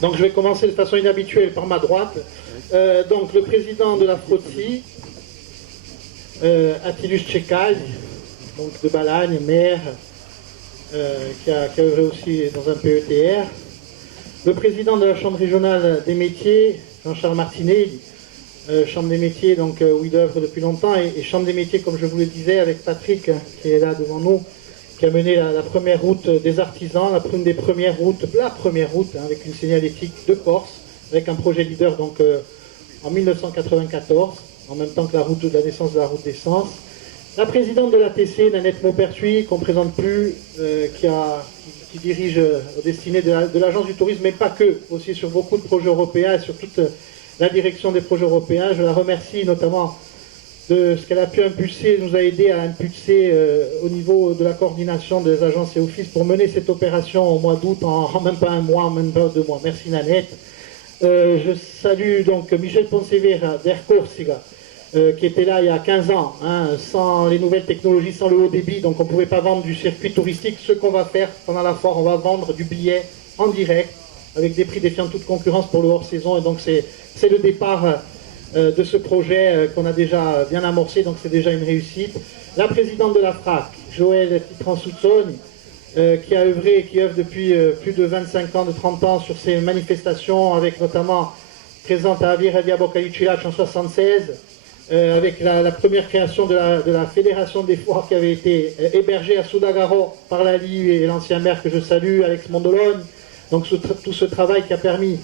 Donc je vais commencer de façon inhabituelle par ma droite. Donc le président de la FROTSI, Attilus Tchekaj, donc de Balagne, maire, qui a œuvré aussi dans un PETR. Le président de la Chambre régionale des métiers, Jean-Charles Martinet, Chambre des métiers donc, où il œuvre depuis longtemps, et Chambre des métiers, comme je vous le disais, avec Patrick, qui est là devant nous, qui a mené la première route des artisans, l'une des premières routes, la première route, hein, avec une signalétique de Corse, avec un projet leader donc, en 1994, en même temps que la route de la naissance de la route d'essence. La présidente de l'ATC, Nanette Maupertuis, qu'on ne présente plus, qui dirige aux destinées de l'Agence du tourisme, mais pas que, aussi sur beaucoup de projets européens et sur toute la direction des projets européens. Je la remercie notamment de ce qu'elle a pu impulser, nous a aidé à impulser au niveau de la coordination des agences et offices pour mener cette opération au mois d'août, en même pas un mois, en même pas 2 mois. Merci Nanette. Je salue donc Michel Ponsevera d'Air Corsica, qui était là il y a 15 ans, hein, sans les nouvelles technologies, sans le haut débit, donc on ne pouvait pas vendre du circuit touristique. Ce qu'on va faire pendant la foire, on va vendre du billet en direct, avec des prix défiant toute concurrence pour le hors-saison, et donc c'est le départ de ce projet qu'on a déjà bien amorcé, donc c'est déjà une réussite. La présidente de la FRAC, Joëlle Titran-Souzzoni, qui a œuvré, qui œuvre depuis plus de 25 ans, de 30 ans sur ces manifestations, avec notamment présente à Avira di Abboccalici-Lac en 1976, avec la première création de la Fédération des foires qui avait été hébergée à Soudagaro par Lali et l'ancien maire que je salue, Alex Mondolone. Donc tout ce travail qui a permis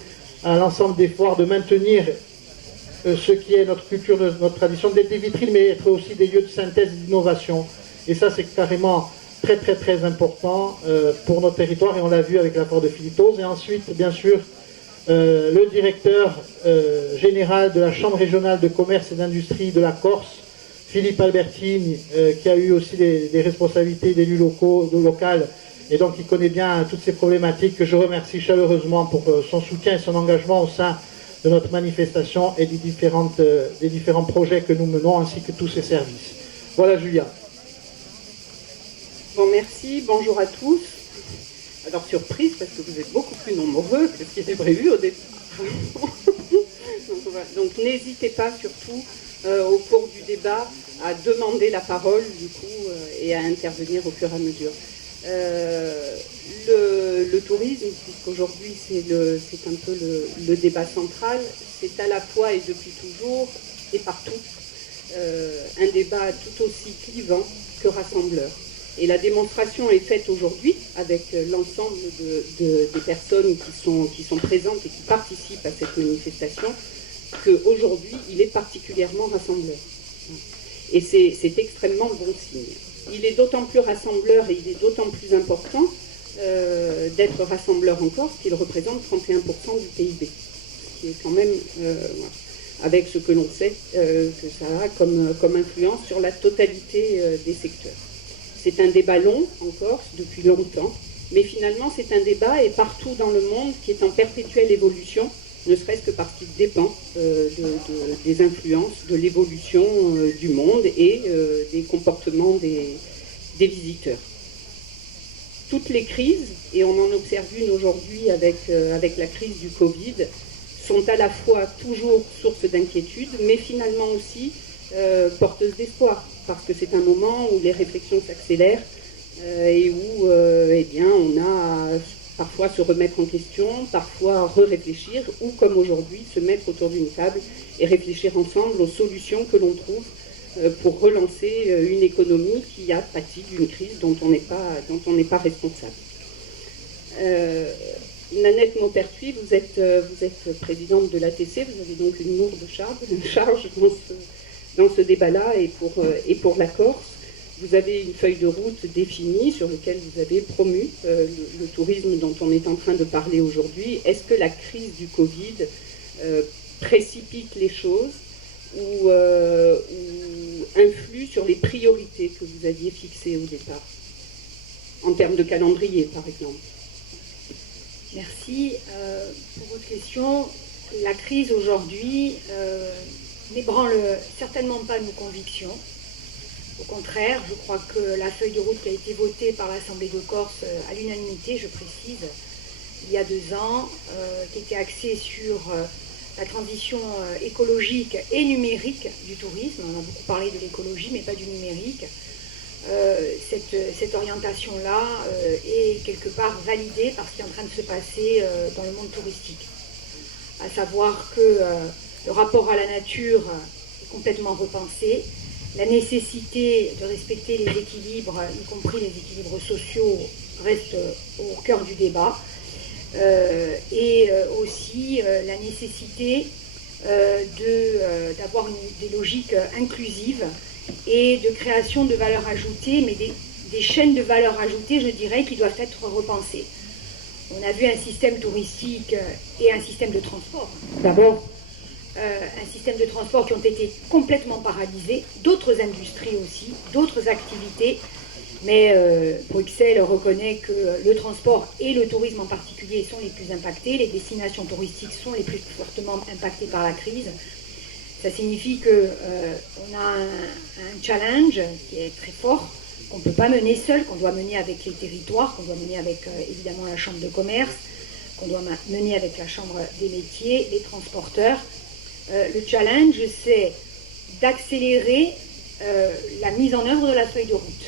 à l'ensemble des foires de maintenir ce qui est notre culture, notre tradition, d'être des vitrines, mais être aussi des lieux de synthèse et d'innovation. Et ça, c'est carrément très, très, très important pour notre territoire, et on l'a vu avec la foire de Philippos. Et ensuite, bien sûr, le directeur général de la Chambre régionale de commerce et d'industrie de la Corse, Philippe Albertini, qui a eu aussi des responsabilités d'élus local, et donc il connaît bien toutes ces problématiques, que je remercie chaleureusement pour son soutien et son engagement au sein de notre manifestation et des différents projets que nous menons, ainsi que tous ces services. Voilà, Julia. Bon, merci, bonjour à tous. Alors, surprise, parce que vous êtes beaucoup plus nombreux que ce qui était prévu au départ. Donc, n'hésitez pas, surtout, au cours du débat, à demander la parole, du coup, et à intervenir au fur et à mesure. Le tourisme, puisqu'aujourd'hui c'est un peu le débat central, c'est à la fois et depuis toujours et partout un débat tout aussi clivant que rassembleur. Et la démonstration est faite aujourd'hui avec l'ensemble des personnes qui sont présentes et qui participent à cette manifestation, qu'aujourd'hui il est particulièrement rassembleur. Et c'est extrêmement bon signe. Il est d'autant plus rassembleur et il est d'autant plus important d'être rassembleur en Corse qu'il représente 31% du PIB, ce qui est quand même, avec ce que l'on sait que ça a comme influence sur la totalité des secteurs. C'est un débat long en Corse depuis longtemps, mais finalement c'est un débat, et partout dans le monde, qui est en perpétuelle évolution, ne serait-ce que parce qu'il dépend des influences, de l'évolution du monde et des comportements des visiteurs. Toutes les crises, et on en observe une aujourd'hui avec la crise du Covid, sont à la fois toujours source d'inquiétude, mais finalement aussi porteuses d'espoir, parce que c'est un moment où les réflexions s'accélèrent et où eh bien, on a parfois se remettre en question, parfois réfléchir, ou comme aujourd'hui, se mettre autour d'une table et réfléchir ensemble aux solutions que l'on trouve pour relancer une économie qui a pâti d'une crise dont on n'est pas responsable. Nanette Maupertuis, vous êtes présidente de l'ATC, vous avez donc une lourde charge dans ce débat-là et pour la Corse. Vous avez une feuille de route définie sur laquelle vous avez promu le tourisme dont on est en train de parler aujourd'hui. Est-ce que la crise du Covid précipite les choses ou influe sur les priorités que vous aviez fixées au départ, en termes de calendrier, par exemple? Merci pour votre question. La crise aujourd'hui n'ébranle certainement pas nos convictions. Au contraire, je crois que la feuille de route qui a été votée par l'Assemblée de Corse à l'unanimité, je précise, il y a 2 ans, qui était axée sur la transition écologique et numérique du tourisme. On a beaucoup parlé de l'écologie, mais pas du numérique. Cette orientation-là est quelque part validée par ce qui est en train de se passer dans le monde touristique. À savoir que le rapport à la nature est complètement repensé, la nécessité de respecter les équilibres, y compris les équilibres sociaux, reste au cœur du débat, et aussi la nécessité d'avoir des logiques inclusives et de création de valeur ajoutée, mais des chaînes de valeur ajoutée, je dirais, qui doivent être repensées. On a vu un système touristique et un système de transport. D'abord, un système de transport qui ont été complètement paralysés, d'autres industries aussi, d'autres activités, mais Bruxelles reconnaît que le transport et le tourisme en particulier sont les plus impactés, les destinations touristiques sont les plus fortement impactées par la crise. Ça signifie qu'on a un challenge qui est très fort, qu'on ne peut pas mener seul, qu'on doit mener avec les territoires, qu'on doit mener avec évidemment la chambre de commerce, qu'on doit mener avec la chambre des métiers, les transporteurs. Le challenge, c'est d'accélérer la mise en œuvre de la feuille de route.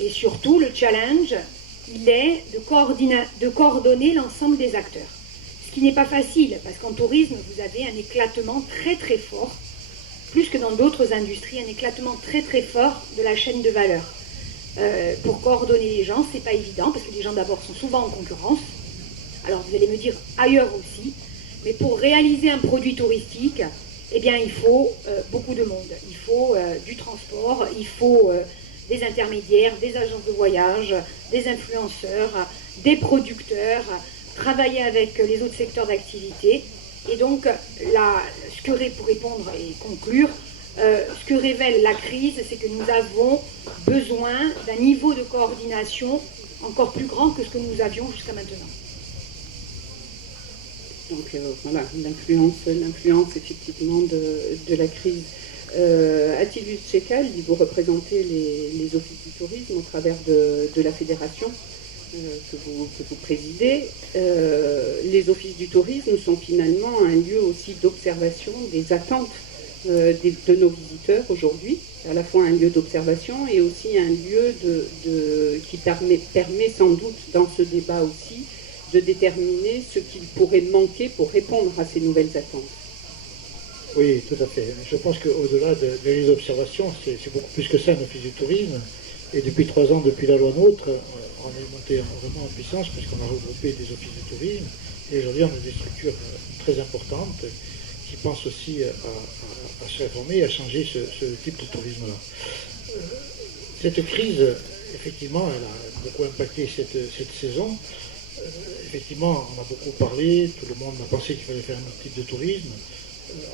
Et surtout, le challenge, il est de coordonner l'ensemble des acteurs. Ce qui n'est pas facile, parce qu'en tourisme, vous avez un éclatement très très fort, plus que dans d'autres industries, un éclatement très très fort de la chaîne de valeur. Pour coordonner les gens, c'est pas évident, parce que les gens d'abord sont souvent en concurrence. Alors vous allez me dire ailleurs aussi, mais pour réaliser un produit touristique, eh bien il faut beaucoup de monde. Il faut du transport, il faut des intermédiaires, des agences de voyage, des influenceurs, des producteurs, travailler avec les autres secteurs d'activité. Et donc, pour répondre et conclure, ce que révèle la crise, c'est que nous avons besoin d'un niveau de coordination encore plus grand que ce que nous avions jusqu'à maintenant. Donc voilà, l'influence effectivement de la crise. Attilus Tchekal, vous représentez les offices du tourisme au travers de la fédération que vous présidez. Les offices du tourisme sont finalement un lieu aussi d'observation des attentes de nos visiteurs aujourd'hui, à la fois un lieu d'observation et aussi un lieu qui permet sans doute dans ce débat aussi de déterminer ce qu'il pourrait manquer pour répondre à ces nouvelles attentes. Oui, tout à fait. Je pense qu'au-delà de les observations, c'est beaucoup plus que ça, un office du tourisme. Et depuis 3 ans, depuis la loi NOTRe, on est monté vraiment en puissance puisqu'on a regroupé des offices du tourisme. Et aujourd'hui, on a des structures très importantes qui pensent aussi à se réformer et à changer ce type de tourisme-là. Cette crise, effectivement, elle a beaucoup impacté cette saison. Effectivement, on a beaucoup parlé, tout le monde a pensé qu'il fallait faire un autre type de tourisme.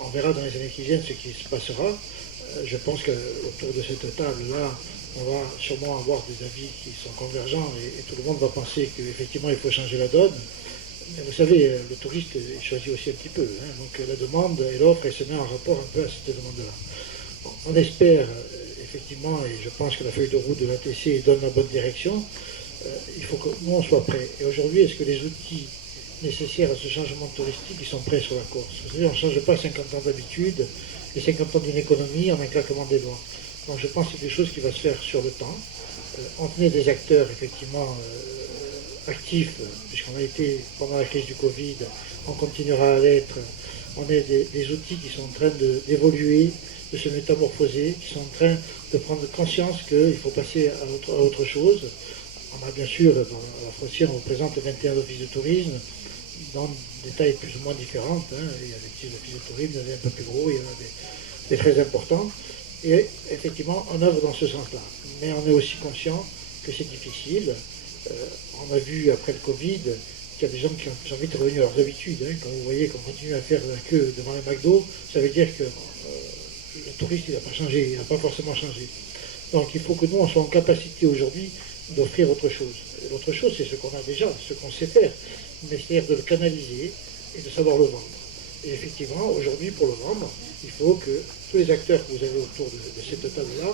On verra dans les années qui viennent ce qui se passera. Je pense qu'autour de cette table-là, on va sûrement avoir des avis qui sont convergents et tout le monde va penser qu'effectivement il faut changer la donne. Mais vous savez, le touriste il choisit aussi un petit peu. Donc la demande et l'offre, elle se met en rapport un peu à cette demande-là. On espère effectivement, et je pense que la feuille de route de l'ATC donne la bonne direction, il faut que nous on soit prêts. Et aujourd'hui, est-ce que les outils nécessaires à ce changement touristique, ils sont prêts sur la Corse? Vous savez, on ne change pas 50 ans d'habitude et 50 ans d'une économie en un claquement des doigts. Donc je pense que c'est des choses qui vont se faire sur le temps. On tenait des acteurs effectivement actifs, puisqu'on a été pendant la crise du Covid, on continuera à l'être. On a des outils qui sont en train d'évoluer, de se métamorphoser, qui sont en train de prendre conscience qu'il faut passer à autre chose. On a bien sûr, à la frontière, on représente 21 offices de tourisme, dans des tailles plus ou moins différentes. Il y a des petits offices de tourisme, il y en a un peu plus gros, il y en a des très importants. Et effectivement, on œuvre dans ce sens-là. Mais on est aussi conscient que c'est difficile. On a vu après le Covid qu'il y a des gens qui ont envie de revenir à leurs habitudes. Quand vous voyez qu'on continue à faire la queue devant les McDo, ça veut dire que le touriste, il n'a pas changé, il n'a pas forcément changé. Donc il faut que nous, on soit en capacité aujourd'hui d'offrir autre chose. Et l'autre chose, c'est ce qu'on a déjà, ce qu'on sait faire, mais c'est-à-dire de le canaliser et de savoir le vendre. Et effectivement, aujourd'hui, pour le vendre, il faut que tous les acteurs que vous avez autour de cette table-là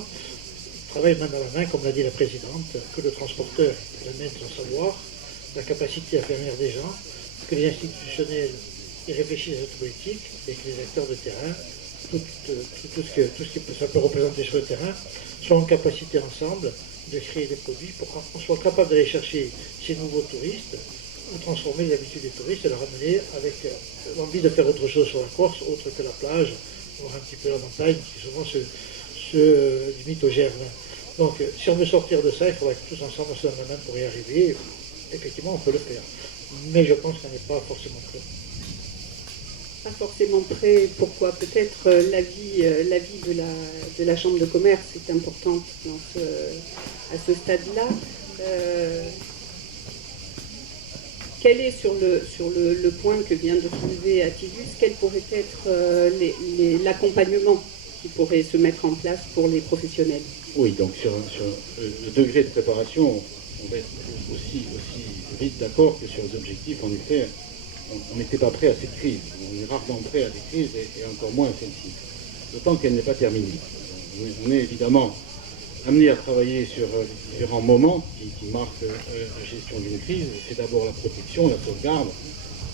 travaillent main dans la main, comme l'a dit la présidente, que le transporteur amène son savoir, la capacité à faire venir des gens, que les institutionnels y réfléchissent à cette politique et que les acteurs de terrain, tout ce que ça peut représenter sur le terrain, soient en capacité ensemble de créer des produits pour qu'on soit capable d'aller chercher ces nouveaux touristes ou transformer les habitudes des touristes et leur amener avec l'envie de faire autre chose sur la Corse, autre que la plage, voir un petit peu la montagne, qui souvent se limite au Germain. Donc, si on veut sortir de ça, il faudrait que tous ensemble on se donne la main pour y arriver. Effectivement, on peut le faire. Mais je pense qu'on n'est pas forcément prêt. Pas forcément prêt. Pourquoi? Peut-être l'avis de la Chambre de commerce est importante à ce stade-là. Quel est sur le point que vient de soulever Attilus, quel pourrait être l'accompagnement qui pourrait se mettre en place pour les professionnels? Oui, donc sur le degré de préparation, on va être aussi vite d'accord que sur les objectifs. En effet, on n'était pas prêt à cette crise. On est rarement prêt à des crises et encore moins à celle-ci. D'autant qu'elle n'est pas terminée. On est évidemment amené à travailler sur les différents moments qui marquent la gestion d'une crise. C'est d'abord la protection, la sauvegarde,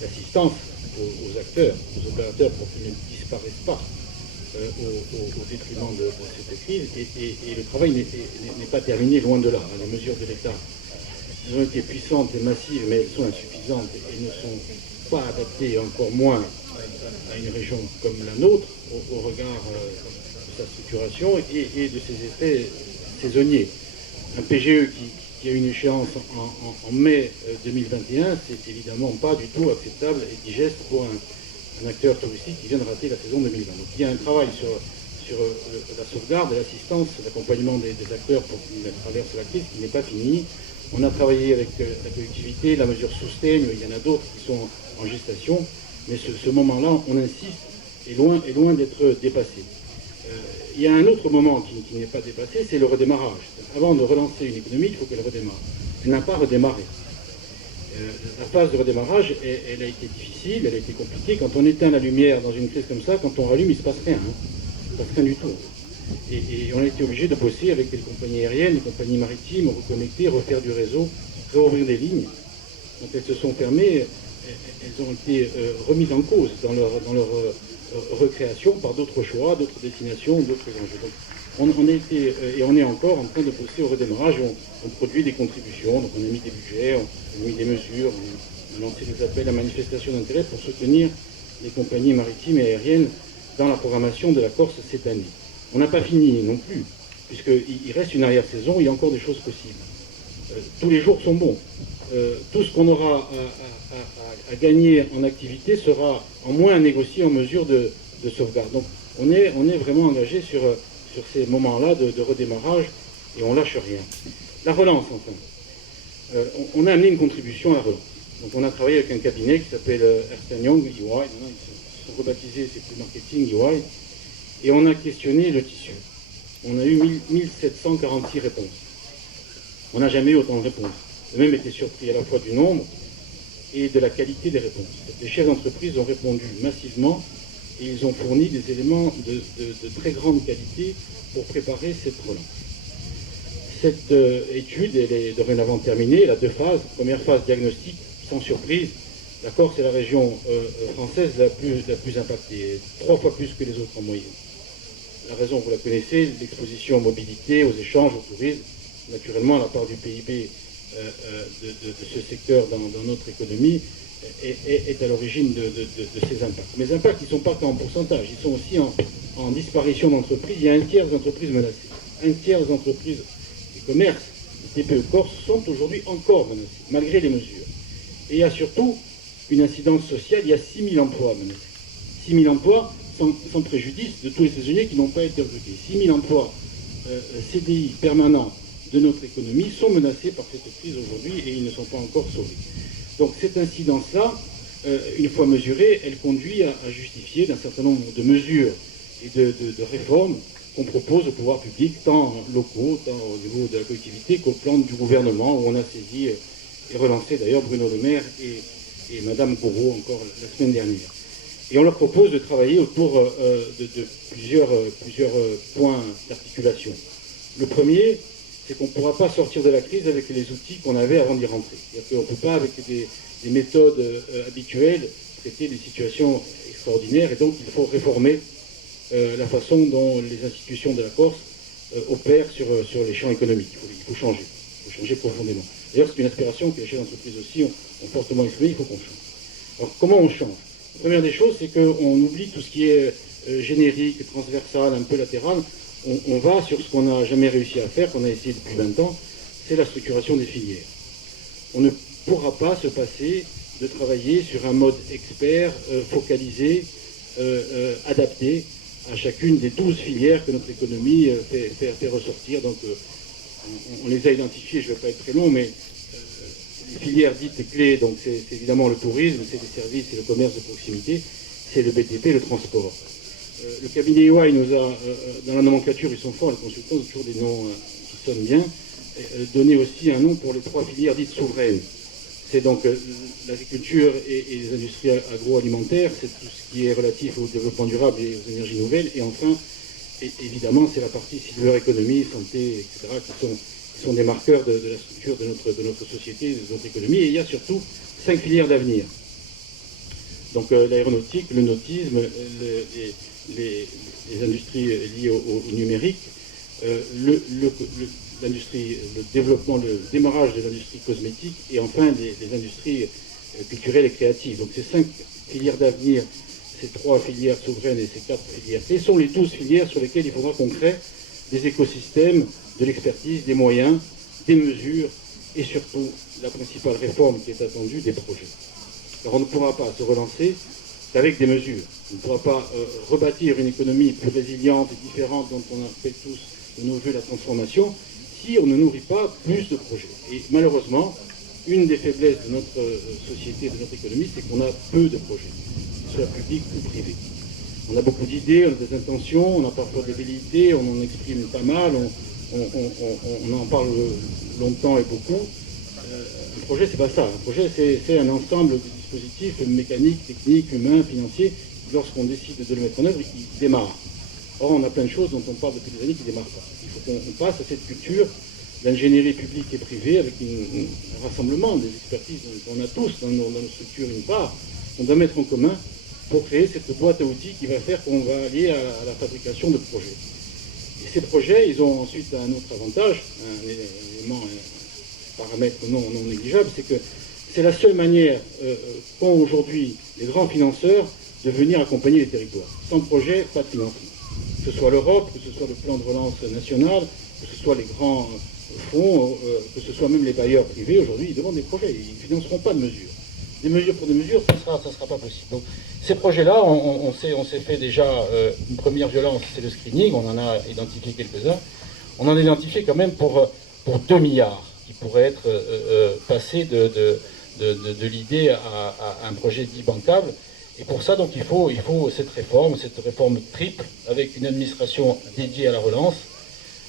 l'assistance aux acteurs, aux opérateurs pour qu'ils ne disparaissent pas au détriment de cette crise. Et le travail n'est pas terminé, loin de là. Les mesures de l'État, elles ont été puissantes et massives, mais elles sont insuffisantes et ne sont pas adaptées, encore moins à une région comme la nôtre, au regard de sa structuration et de ses effets saisonniers. Un PGE qui a une échéance en mai 2021, c'est évidemment pas du tout acceptable et digeste pour un acteur touristique qui vient de rater la saison 2020. Donc il y a un travail sur la sauvegarde, l'assistance, l'accompagnement des acteurs pour qu'ils traversent la crise qui n'est pas fini. On a travaillé avec la collectivité, la mesure Sustain, il y en a d'autres qui sont en gestation, mais ce moment-là, on insiste, est loin d'être dépassé. Il y a un autre moment qui n'est pas dépassé, c'est le redémarrage. Avant de relancer une économie, il faut qu'elle redémarre. Elle n'a pas redémarré. La phase de redémarrage, elle a été difficile, elle a été compliquée. Quand on éteint la lumière dans une crise comme ça, quand on rallume, il ne se passe rien. Il ne se passe rien du tout. Et on a été obligé de bosser avec les compagnies aériennes, les compagnies maritimes, reconnecter, refaire du réseau, réouvrir des lignes. Quand elles se sont fermées, elles ont été remises en cause dans leur recréation par d'autres choix, d'autres destinations, d'autres enjeux. Donc, on est encore en train de bosser au redémarrage. On produit des contributions, donc on a mis des budgets, on a mis des mesures, on a lancé des appels à manifestation d'intérêt pour soutenir les compagnies maritimes et aériennes dans la programmation de la Corse cette année. On n'a pas fini non plus, puisqu'il reste une arrière-saison, il y a encore des choses possibles. Tous les jours sont bons. Tout ce qu'on aura à gagner en activité sera en moins à négocier en mesure de sauvegarde. Donc on est vraiment engagé sur ces moments-là de redémarrage et on lâche rien. La relance, enfin. On a amené une contribution à la relance. Donc on a travaillé avec un cabinet qui s'appelle Ernst & Young, EY, ils sont rebaptisés, c'est plus marketing, EY, et on a questionné le tissu. On a eu 1746 réponses. On n'a jamais eu autant de réponses. J'ai même été surpris à la fois du nombre et de la qualité des réponses. Les chefs d'entreprise ont répondu massivement et ils ont fourni des éléments de très grande qualité pour préparer cette relance. Cette étude, elle est dorénavant terminée. Elle a deux phases. Première phase, diagnostic, sans surprise. La Corse est la région française la plus impactée, 3 fois plus que les autres en moyenne. La raison, vous la connaissez, l'exposition aux mobilités, aux échanges, au tourisme. Naturellement, la part du PIB de ce secteur dans notre économie est à l'origine de ces impacts. Mais les impacts, ils ne sont pas qu'en pourcentage, ils sont aussi en disparition d'entreprises. Il y a un tiers des entreprises menacées. Un tiers des entreprises des commerces, des TPE Corse sont aujourd'hui encore menacées, malgré les mesures. Et il y a surtout une incidence sociale, il y a 6 000 emplois menacés. 6 000 emplois sans préjudice de tous les saisonniers qui n'ont pas été recrutés. 6 000 emplois CDI permanents de notre économie sont menacés par cette crise aujourd'hui et ils ne sont pas encore sauvés. Donc cette incidence-là, une fois mesurée, elle conduit à justifier d'un certain nombre de mesures et de réformes qu'on propose au pouvoir public, tant locaux, tant au niveau de la collectivité qu'au plan du gouvernement, où on a saisi et relancé d'ailleurs Bruno Le Maire et Madame Gouraud encore la semaine dernière. Et on leur propose de travailler autour de plusieurs points d'articulation. Le premier, c'est qu'on ne pourra pas sortir de la crise avec les outils qu'on avait avant d'y rentrer. C'est-à-dire qu'on ne peut pas, avec des méthodes habituelles, traiter des situations extraordinaires, et donc il faut réformer la façon dont les institutions de la Corse opèrent sur les champs économiques. Il faut changer profondément. D'ailleurs, c'est une aspiration que les chefs d'entreprise aussi ont fortement exprimée, il faut qu'on change. Alors, comment on change? La première des choses, c'est qu'on oublie tout ce qui est générique, transversal, un peu latéral. On va sur ce qu'on n'a jamais réussi à faire, qu'on a essayé depuis 20 ans, c'est la structuration des filières. On ne pourra pas se passer de travailler sur un mode expert, focalisé, adapté à chacune des 12 filières que notre économie fait ressortir. Donc, on les a identifiées, je ne vais pas être très long, mais les filières dites clés, donc c'est évidemment le tourisme, c'est les services et le commerce de proximité, c'est le BTP, le transport. Le cabinet EY nous a, dans la nomenclature, ils sont forts, les consultants ont toujours des noms qui sonnent bien, donné aussi un nom pour les 3 filières dites souveraines. C'est donc l'agriculture et les industries agroalimentaires, c'est tout ce qui est relatif au développement durable et aux énergies nouvelles, et enfin, évidemment, c'est la partie silver économie, santé, etc., qui sont des marqueurs de la structure de notre société, de notre économie, et il y a surtout 5 filières d'avenir. Donc l'aéronautique, le nautisme, les industries liées au numérique, l'industrie, le développement, le démarrage de l'industrie cosmétique et enfin les industries culturelles et créatives. Donc ces 5 filières d'avenir, ces 3 filières souveraines et ces 4 filières clés sont les 12 filières sur lesquelles il faudra qu'on crée des écosystèmes, de l'expertise, des moyens, des mesures et surtout la principale réforme qui est attendue, des projets. Alors on ne pourra pas se relancer qu'avec des mesures. On ne pourra pas rebâtir une économie plus résiliente et différente dont on appelle tous de nos voeux la transformation si on ne nourrit pas plus de projets. Et malheureusement, une des faiblesses de notre société, de notre économie, c'est qu'on a peu de projets, qu'ils soient publics ou privés. On a beaucoup d'idées, on a des intentions, on a parfois des velléités, on en exprime pas mal, on en parle longtemps et beaucoup. Un projet, c'est pas ça. Un projet, c'est un ensemble de dispositifs mécaniques, techniques, humains, financiers, qui, lorsqu'on décide de le mettre en œuvre, ils démarrent. Or, on a plein de choses dont on parle depuis des années qui ne démarrent pas. Il faut qu'on passe à cette culture d'ingénierie publique et privée avec un rassemblement des expertises qu'on a tous dans nos structures une part, qu'on doit mettre en commun pour créer cette boîte à outils qui va faire qu'on va aller à la fabrication de projets. Et ces projets, ils ont ensuite un autre avantage, un élément, un paramètre non négligeable, c'est que c'est la seule manière qu'ont aujourd'hui les grands financeurs de venir accompagner les territoires. Sans projet, pas de financement. Que ce soit l'Europe, que ce soit le plan de relance national, que ce soit les grands fonds, que ce soit même les bailleurs privés, aujourd'hui, ils demandent des projets. Ils ne financeront pas de mesures. Des mesures pour des mesures, ça sera pas possible. Donc, ces projets-là, on s'est fait déjà une première violence, c'est le screening, on en a identifié quelques-uns. On en a identifié quand même pour 2 milliards qui pourraient être passés de l'idée à un projet dit bancable. Et pour ça, donc, il faut cette réforme triple, avec une administration dédiée à la relance,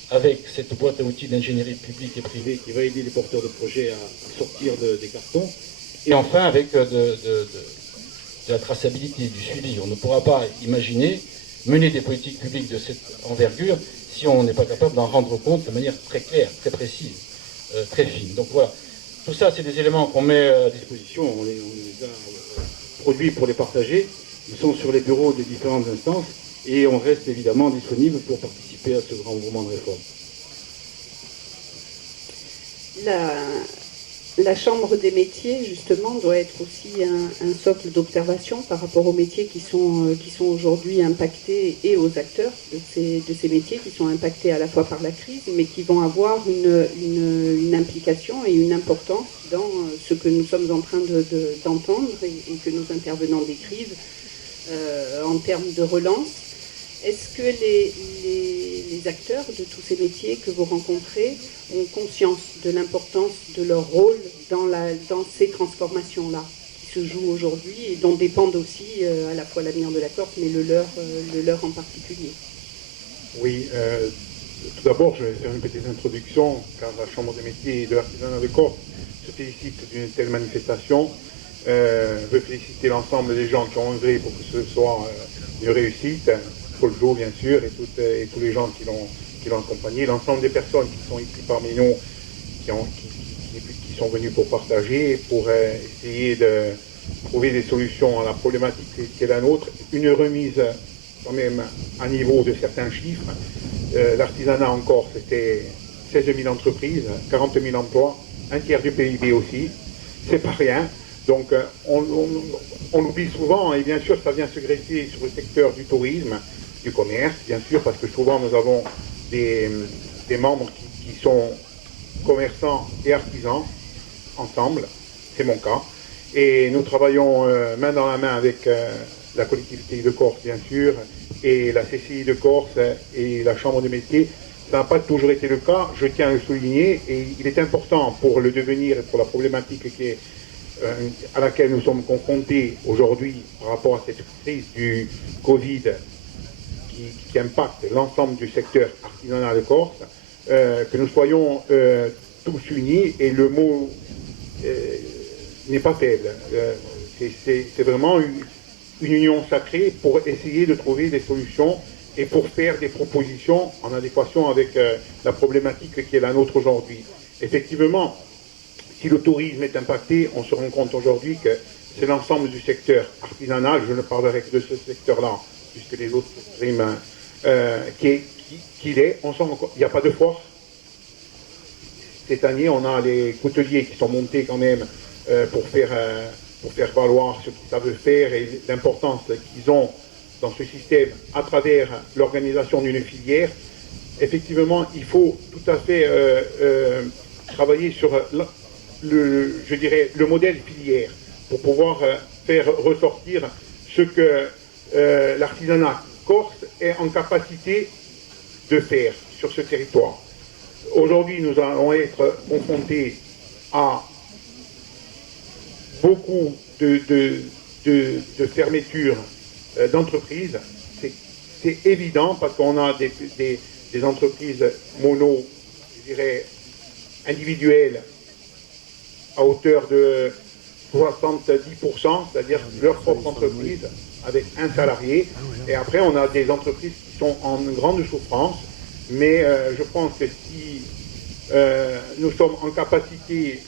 avec cette boîte à outils d'ingénierie publique et privée qui va aider les porteurs de projets à sortir des cartons, et enfin avec de la traçabilité, du suivi. On ne pourra pas imaginer mener des politiques publiques de cette envergure si on n'est pas capable d'en rendre compte de manière très claire, très précise, très fine. Donc voilà, tout ça, c'est des éléments qu'on met à disposition, on les a produits pour les partager, ils sont sur les bureaux des différentes instances et on reste évidemment disponible pour participer à ce grand mouvement de réforme. La Chambre des métiers, justement, doit être aussi un socle d'observation par rapport aux métiers qui sont aujourd'hui impactés et aux acteurs de ces métiers qui sont impactés à la fois par la crise, mais qui vont avoir une implication et une importance dans ce que nous sommes en train d'entendre et que nos intervenants décrivent en termes de relance. Est-ce que les acteurs de tous ces métiers que vous rencontrez ont conscience de l'importance de leur rôle dans ces transformations-là qui se jouent aujourd'hui et dont dépendent aussi à la fois l'avenir de la Corse, mais le leur en particulier? Oui, tout d'abord, je vais faire une petite introduction, car la Chambre des métiers de l'artisanat de Corse se félicite d'une telle manifestation. Veut féliciter l'ensemble des gens qui ont œuvré pour que ce soit une réussite. Paul Jo, bien sûr, et tous les gens qui l'ont accompagné, l'ensemble des personnes qui sont ici parmi nous, qui sont venues pour partager, pour essayer de trouver des solutions à la problématique qui est la nôtre, une remise quand même à niveau de certains chiffres. L'artisanat encore, c'était 16 000 entreprises, 40 000 emplois, un tiers du PIB aussi, c'est pas rien. Donc on l'oublie souvent, et bien sûr ça vient se greffer sur le secteur du tourisme, du commerce, bien sûr, parce que souvent nous avons des membres qui sont commerçants et artisans ensemble, c'est mon cas, et nous travaillons main dans la main avec la collectivité de Corse, bien sûr, et la CCI de Corse et la Chambre des métiers. Ça n'a pas toujours été le cas, je tiens à le souligner, et il est important pour le devenir et pour la problématique à laquelle nous sommes confrontés aujourd'hui par rapport à cette crise du Covid qui impacte l'ensemble du secteur artisanal de Corse, que nous soyons tous unis, et le mot n'est pas faible. C'est vraiment une union sacrée pour essayer de trouver des solutions et pour faire des propositions en adéquation avec la problématique qui est la nôtre aujourd'hui. Effectivement, si le tourisme est impacté, on se rend compte aujourd'hui que c'est l'ensemble du secteur artisanal, je ne parlerai que de ce secteur-là, puisque les autres expriment qu'il est. Il n'y a pas de force. Cette année, on a les couteliers qui sont montés quand même pour faire valoir ce qu'ils savent faire et l'importance qu'ils ont dans ce système à travers l'organisation d'une filière. Effectivement, il faut tout à fait travailler sur le modèle filière pour pouvoir faire ressortir ce que l'artisanat corse est en capacité de faire sur ce territoire. Aujourd'hui, nous allons être confrontés à beaucoup de fermetures d'entreprises. C'est évident parce qu'on a des entreprises mono, je dirais, individuelles à hauteur de 70%, c'est-à-dire leur propre entreprise avec un salarié. Et après, on a des entreprises qui sont en grande souffrance. Mais je pense que si nous sommes en capacité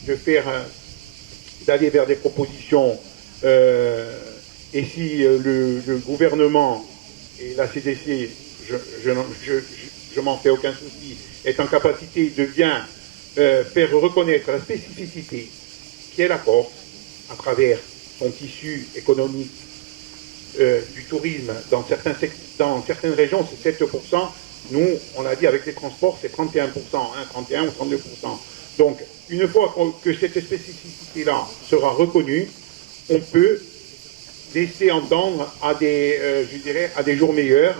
d'aller vers des propositions, et si le gouvernement et la CDC, je m'en fais aucun souci, est en capacité de bien faire reconnaître la spécificité qui est la Corse à travers son tissu économique du tourisme. Dans certaines régions, c'est 7%. Nous, on l'a dit, avec les transports, c'est 31%, 31 ou 32%. Donc, une fois que cette spécificité-là sera reconnue, on peut laisser entendre à des jours meilleurs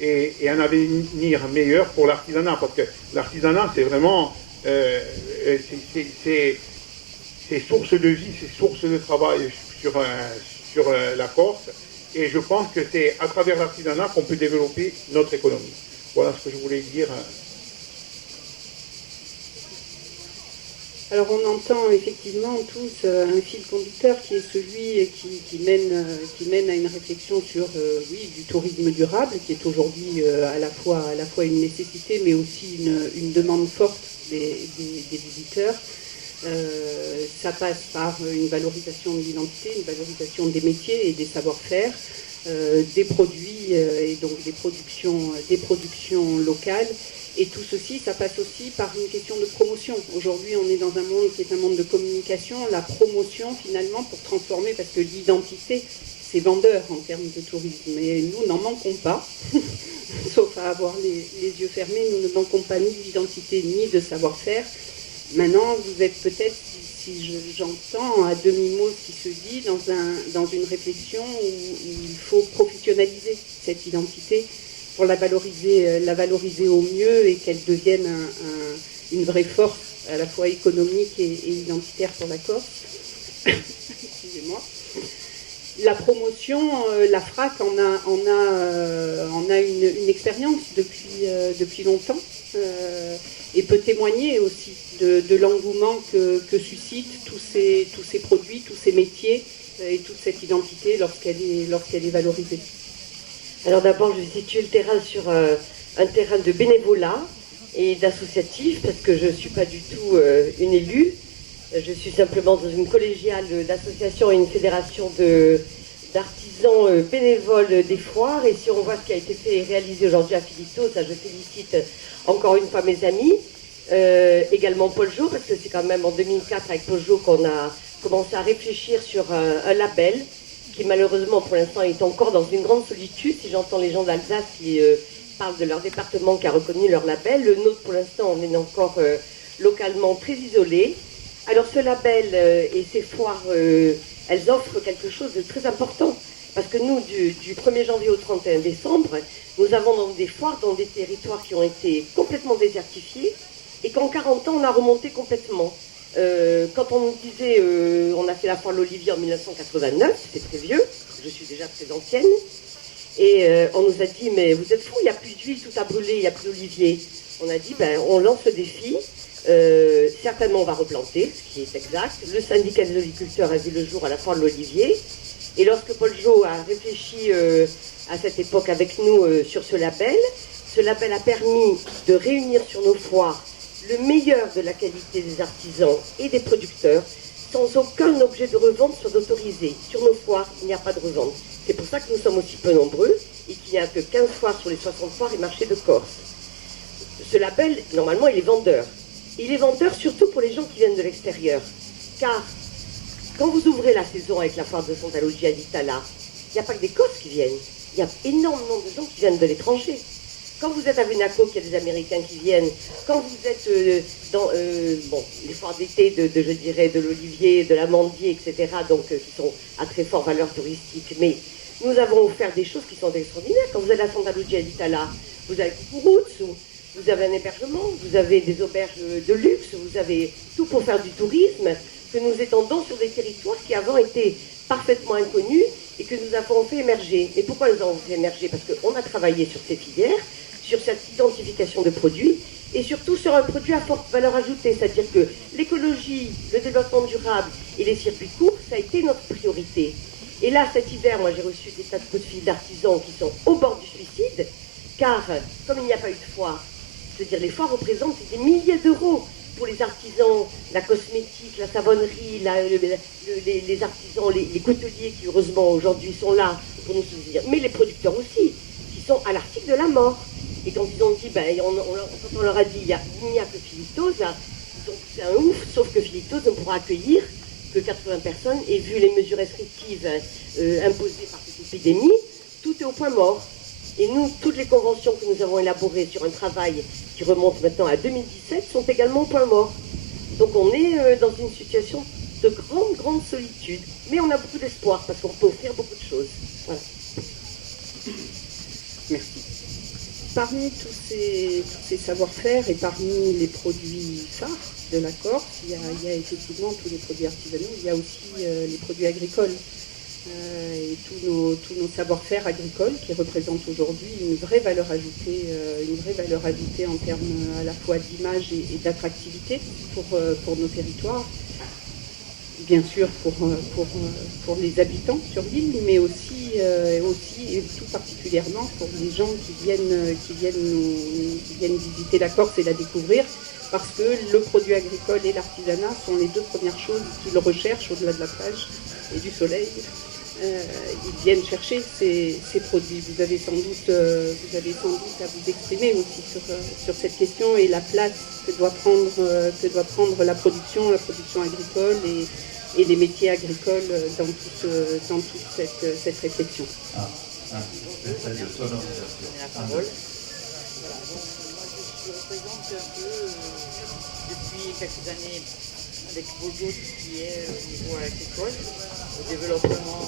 et un avenir meilleur pour l'artisanat. Parce que l'artisanat, c'est vraiment... c'est source de vie, c'est source de travail sur la Corse. Et je pense que c'est à travers l'artisanat qu'on peut développer notre économie. Voilà ce que je voulais dire. Alors on entend effectivement tous un fil conducteur qui est celui qui mène à une réflexion sur du tourisme durable, qui est aujourd'hui à la fois une nécessité mais aussi une demande forte des visiteurs. Ça passe par une valorisation de l'identité, une valorisation des métiers et des savoir-faire, des produits et donc des productions locales. Et tout ceci, ça passe aussi par une question de promotion. Aujourd'hui, on est dans un monde qui est un monde de communication. La promotion, finalement, pour transformer, parce que l'identité, c'est vendeur en termes de tourisme. Et nous n'en manquons pas, sauf à avoir les yeux fermés, nous ne manquons pas ni d'identité ni de savoir-faire. Maintenant, vous êtes peut-être, si j'entends à demi-mot ce qui se dit, dans une réflexion où il faut professionnaliser cette identité pour la valoriser au mieux et qu'elle devienne une vraie force à la fois économique et identitaire pour la Corse. Excusez-moi. La promotion, la FRAC en a une expérience depuis longtemps et peut témoigner aussi de l'engouement que suscitent tous ces produits, tous ces métiers et toute cette identité lorsqu'elle est valorisée. Alors d'abord, je vais situer le terrain sur un terrain de bénévolat et d'associatif, parce que je ne suis pas du tout une élue. Je suis simplement dans une collégiale d'associations et une fédération d'artisans bénévoles des foires. Et si on voit ce qui a été fait et réalisé aujourd'hui à Philippetos, ça je félicite encore une fois mes amis. Également Paul Jo, parce que c'est quand même en 2004 avec Paul Jo qu'on a commencé à réfléchir sur un label qui malheureusement pour l'instant est encore dans une grande solitude. Si j'entends les gens d'Alsace qui parlent de leur département qui a reconnu leur label, le nôtre pour l'instant on est encore localement très isolé. Alors ce label et ces foires, elles offrent quelque chose de très important. Parce que nous, du 1er janvier au 31 décembre, nous avons donc des foires dans des territoires qui ont été complètement désertifiés et qu'en 40 ans, on a remonté complètement. Quand on nous disait, on a fait la foire de l'Olivier en 1989, c'est très vieux, je suis déjà très ancienne, et on nous a dit, mais vous êtes fous, il n'y a plus d'huile, tout a brûlé, il n'y a plus d'olivier. On a dit, ben, on lance le défi, certainement on va replanter, ce qui est exact. Le syndicat des oliviculteurs a vu le jour à la foire de l'Olivier, et lorsque Paul Jo a réfléchi à cette époque avec nous sur ce label a permis de réunir sur nos foires le meilleur de la qualité des artisans et des producteurs, sans aucun objet de revente soit autorisé. Sur nos foires, il n'y a pas de revente. C'est pour ça que nous sommes aussi peu nombreux et qu'il n'y a que 15 foires sur les 60 foires et marchés de Corse. Ce label, normalement, il est vendeur. Il est vendeur surtout pour les gens qui viennent de l'extérieur. Car quand vous ouvrez la saison avec la foire de Santa Lucia d'Itala, il n'y a pas que des Corses qui viennent. Il y a énormément de gens qui viennent de l'étranger. Quand vous êtes à Venaco, il y a des Américains qui viennent. Quand vous êtes dans les foires d'été je dirais, de l'Olivier, de l'Amandier, etc., donc qui sont à très forte valeur touristique. Mais nous avons offert des choses qui sont extraordinaires. Quand vous êtes à Santa Lucia d'Itala, vous avez Cucuruzu, vous avez un hébergement, vous avez des auberges de luxe, vous avez tout pour faire du tourisme que nous étendons sur des territoires qui avant étaient parfaitement inconnus et que nous avons fait émerger. Et pourquoi nous avons fait émerger? Parce qu'on a travaillé sur ces filières, sur cette identification de produits et surtout sur un produit à forte valeur ajoutée, c'est-à-dire que l'écologie, le développement durable et les circuits courts, ça a été notre priorité. Et là, cet hiver, moi j'ai reçu des tas de coups de fil d'artisans qui sont au bord du suicide, car comme il n'y a pas eu de foire, c'est-à-dire les foires représentent des milliers d'euros pour les artisans, la cosmétique, la savonnerie, les artisans, les couteliers qui heureusement aujourd'hui sont là pour nous soutenir, mais les producteurs aussi, qui sont à l'article de la mort. Et quand ils ont dit, quand on leur a dit, il n'y a que Philippetos, ils ont poussé un ouf, sauf que Philippetos ne pourra accueillir que 80 personnes, et vu les mesures restrictives imposées par cette épidémie, tout est au point mort. Et nous, toutes les conventions que nous avons élaborées sur un travail qui remonte maintenant à 2017 sont également au point mort. Donc on est dans une situation de grande solitude, mais on a beaucoup d'espoir parce qu'on peut offrir beaucoup de choses. Voilà. Merci. Parmi tous ces savoir-faire et parmi les produits phares de la Corse, il y a effectivement tous les produits artisanaux, il y a aussi les produits agricoles. Et tous nos savoir-faire agricoles qui représentent aujourd'hui une vraie valeur ajoutée en termes à la fois d'image et d'attractivité pour nos territoires, bien sûr pour les habitants sur l'île, mais aussi et tout particulièrement pour les gens qui viennent visiter la Corse et la découvrir, parce que le produit agricole et l'artisanat sont les deux premières choses qu'ils recherchent au-delà de la plage et du soleil. Ils viennent chercher ces produits. Vous avez sans doute à vous exprimer aussi sur cette question et la place que doit prendre la production agricole et les métiers agricoles dans toute cette réflexion. La parole. Voilà, donc moi je représente un peu depuis quelques années avec Bogo qui est au niveau agricole, au développement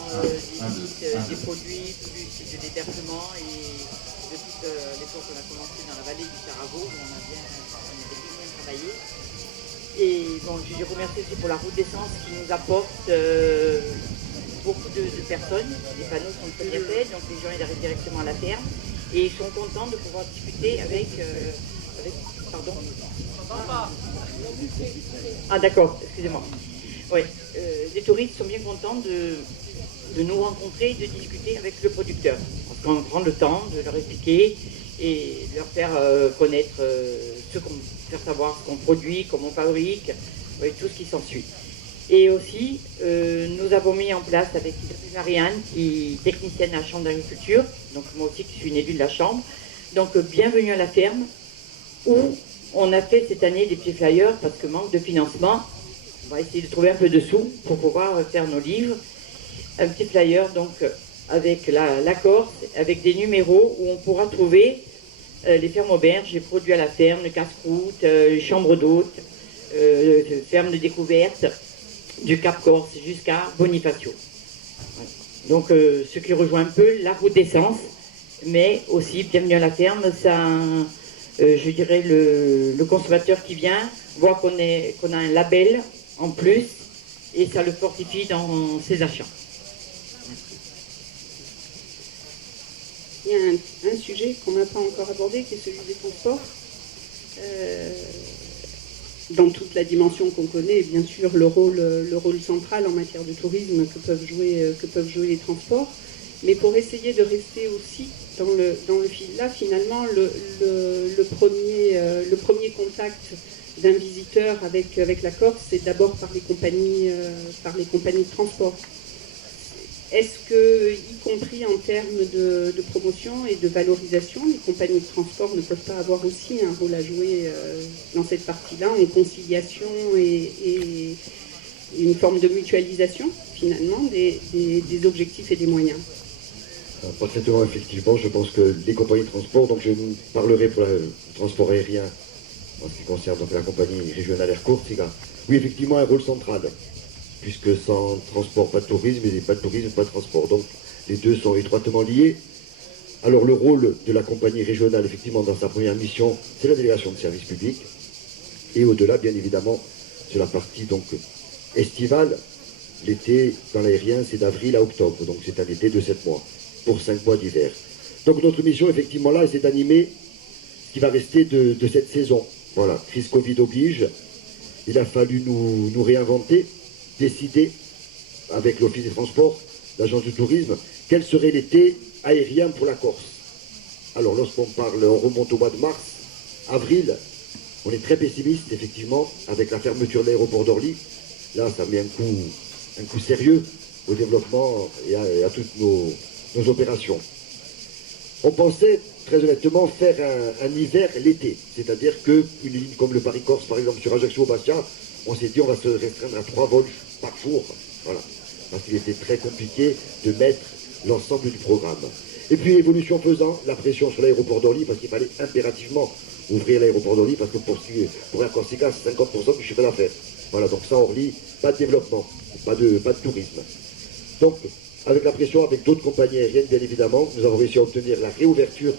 des produits, plus de l'hébergement et de toute l'époque qu'on a commencé dans la vallée du Taravo, où on a bien travaillé. Et bon, je remercie aussi pour la route d'essence qui nous apporte beaucoup de personnes. Les panneaux sont très bien faits, donc les gens ils arrivent directement à la ferme et ils sont contents de pouvoir discuter avec pardon. Ah d'accord, excusez-moi. Oui, les touristes sont bien contents de nous rencontrer et de discuter avec le producteur. Parce qu'on prend le temps de leur expliquer et leur faire connaître faire savoir ce qu'on produit, comment on fabrique, et tout ce qui s'ensuit. Et aussi, nous avons mis en place avec Marianne, qui est technicienne à la Chambre d'agriculture, donc moi aussi qui suis une élue de la Chambre, donc bienvenue à la ferme, où on a fait cette année des petits flyers, parce que manque de financement, on va essayer de trouver un peu de sous pour pouvoir faire nos livres. Un petit flyer donc avec la Corse, avec des numéros où on pourra trouver les fermes auberges, les produits à la ferme, le casse-croûte, les chambres d'hôtes, fermes de découverte, du Cap Corse jusqu'à Bonifacio. Voilà. Donc ce qui rejoint un peu la route d'essence, mais aussi bienvenue à la ferme, ça, je dirais le consommateur qui vient voit qu'on a un label en plus et ça le fortifie dans ses achats. Il y a un sujet qu'on n'a pas encore abordé qui est celui des transports. Dans toute la dimension qu'on connaît, et bien sûr le rôle central en matière de tourisme que peuvent jouer les transports. Mais pour essayer de rester aussi dans le fil là, finalement, le premier contact d'un visiteur avec la Corse, c'est d'abord par les compagnies de transport. Est-ce que, y compris en termes de promotion et de valorisation, les compagnies de transport ne peuvent pas avoir aussi un rôle à jouer dans cette partie-là, en conciliation et une forme de mutualisation, finalement, des objectifs et des moyens? Parfaitement, effectivement, je pense que les compagnies de transport, donc je parlerai pour le transport aérien, en ce qui concerne donc la compagnie régionale Air Corsica, oui, effectivement, un rôle central, puisque sans transport, pas de tourisme, et pas de tourisme, pas de transport. Donc les deux sont étroitement liés. Alors le rôle de la compagnie régionale, effectivement, dans sa première mission, c'est la délégation de service public. Et au-delà, bien évidemment, sur la partie donc estivale, l'été, dans l'aérien, c'est d'avril à octobre, donc c'est un été de 7 mois, pour 5 mois d'hiver. Donc notre mission, effectivement, là, c'est d'animer ce qui va rester de cette saison. Voilà, crise Covid oblige, il a fallu nous réinventer, décider avec l'Office des Transports, l'Agence du Tourisme, quel serait l'été aérien pour la Corse. Alors lorsqu'on parle, on remonte au mois de mars, avril, on est très pessimiste effectivement avec la fermeture de l'aéroport d'Orly. Là ça met un coup sérieux au développement et à toutes nos opérations. On pensait très honnêtement faire un hiver l'été, c'est-à-dire qu'une ligne comme le Paris-Corse par exemple sur Ajaccio-Bastia, on s'est dit on va se restreindre à 3 vols par jour, voilà, parce qu'il était très compliqué de mettre l'ensemble du programme. Et puis évolution faisant, la pression sur l'aéroport d'Orly, parce qu'il fallait impérativement ouvrir l'aéroport d'Orly, parce que pour Air Corsica, c'est 50% du chiffre d'affaires. Voilà, donc sans Orly, pas de développement, pas de tourisme. Donc, avec la pression, avec d'autres compagnies aériennes, bien évidemment, nous avons réussi à obtenir la réouverture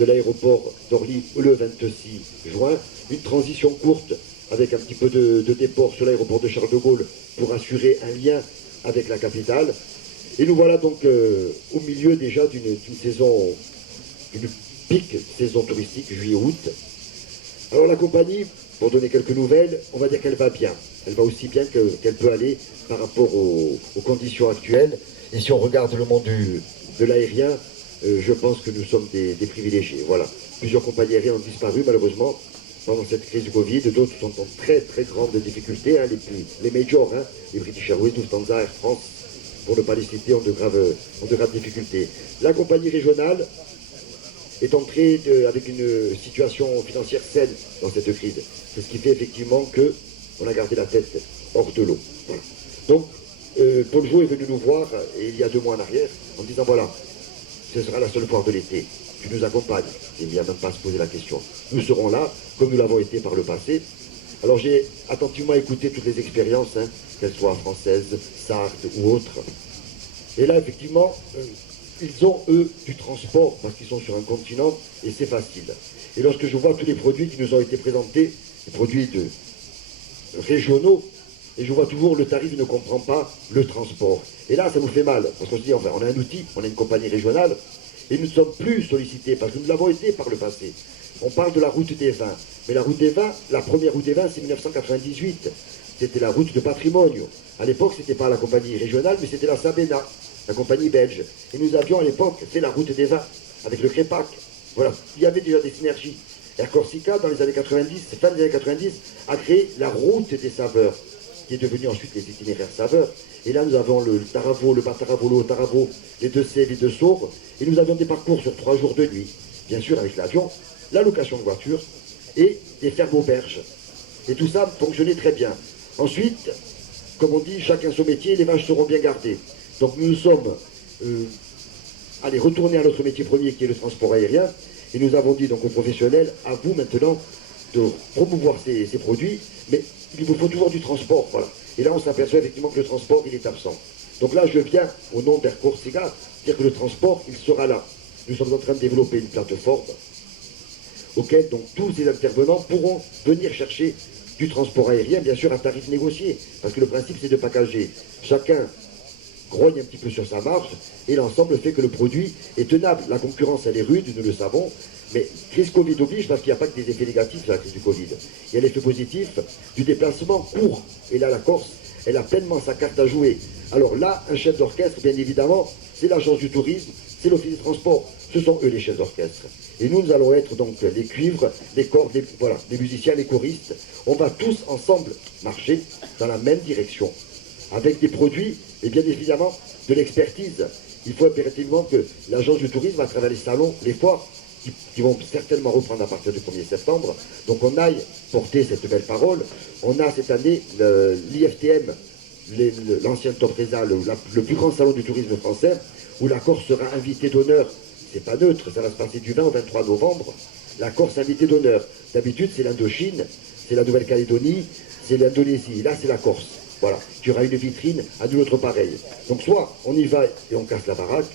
de l'aéroport d'Orly le 26 juin, une transition courte avec un petit peu de déport sur l'aéroport de Charles de Gaulle pour assurer un lien avec la capitale. Et nous voilà donc au milieu déjà d'une saison, d'une pique saison touristique, juillet-août. Alors la compagnie, pour donner quelques nouvelles, on va dire qu'elle va bien. Elle va aussi bien qu'elle peut aller par rapport aux conditions actuelles. Et si on regarde le monde de l'aérien, je pense que nous sommes des privilégiés. Voilà. Plusieurs compagnies aériennes ont disparu malheureusement pendant cette crise du Covid, d'autres sont en très très grande difficulté, hein, les majors, hein, les British Airways, Lufthansa, Air France, pour ne pas les citer, ont de graves difficultés. La compagnie régionale est entrée avec une situation financière saine dans cette crise. C'est ce qui fait effectivement qu'on a gardé la tête hors de l'eau. Voilà. Donc, Paul Jo est venu nous voir il y a 2 mois en arrière en disant voilà, ce sera la seule foire de l'été. Tu nous accompagnes. Il n'y a même pas à se poser la question. Nous serons là, comme nous l'avons été par le passé. Alors j'ai attentivement écouté toutes les expériences, hein, qu'elles soient françaises, sardes ou autres. Et là, effectivement, ils ont, eux, du transport, parce qu'ils sont sur un continent, et c'est facile. Et lorsque je vois tous les produits qui nous ont été présentés, les produits régionaux, et je vois toujours le tarif ne comprend pas le transport. Et là, ça nous fait mal, parce qu'on se dit, enfin, on a un outil, on a une compagnie régionale, et nous ne sommes plus sollicités, parce que nous l'avons été par le passé. On parle de la route des vins, mais la route des vins, la première route des vins, c'est 1998. C'était la route de patrimoine. À l'époque, c'était pas la compagnie régionale, mais c'était la Sabena, la compagnie belge. Et nous avions à l'époque fait la route des vins, avec le Crépac. Voilà, il y avait déjà des synergies. Air Corsica, dans les années 90, fin des années 90, a créé la route des saveurs, qui est devenue ensuite les itinéraires saveurs. Et là, nous avons le Taravo, le Bataravolo, Taravo, les deux C, les deux Sauves, et nous avions des parcours sur 3 jours de nuit, bien sûr avec l'avion, la location de voitures et des fermes auberges. Et tout ça fonctionnait très bien. Ensuite, comme on dit, chacun son métier, les vaches seront bien gardées. Donc nous nous sommes retournés à notre métier premier qui est le transport aérien, et nous avons dit donc aux professionnels, à vous maintenant de promouvoir ces produits, mais il vous faut toujours du transport, voilà. Et là on s'aperçoit effectivement que le transport il est absent. Donc là je viens au nom d'Air Corsica dire que le transport il sera là. Nous sommes en train de développer une plateforme auquel donc tous ces intervenants pourront venir chercher du transport aérien, bien sûr à tarif négocié, parce que le principe c'est de packager. Chacun grogne un petit peu sur sa marge, et l'ensemble fait que le produit est tenable. La concurrence, elle est rude, nous le savons, mais crise Covid oblige, parce qu'il n'y a pas que des effets négatifs à la crise du Covid. Il y a l'effet positif du déplacement court. Et là, la Corse, elle a pleinement sa carte à jouer. Alors là, un chef d'orchestre, bien évidemment, c'est l'agence du tourisme, c'est l'office des transports. Ce sont eux les chefs d'orchestre. Et nous allons être donc les cuivres, les cordes, les musiciens, les choristes. On va tous ensemble marcher dans la même direction, avec des produits et bien évidemment de l'expertise. Il faut impérativement que l'agence du tourisme, à travers les salons, les foires, qui vont certainement reprendre à partir du 1er septembre, donc on aille porter cette belle parole. On a cette année l'IFTM, l'ancien Top Reza, le plus grand salon du tourisme français, où la Corse sera invitée d'honneur. C'est pas neutre, ça va se passer du 20 au 23 novembre. La Corse invitée d'honneur. D'habitude, c'est l'Indochine, c'est la Nouvelle-Calédonie, c'est l'Indonésie. Là, c'est la Corse. Voilà, tu auras une vitrine à nous autres pareil. Donc soit on y va et on casse la baraque,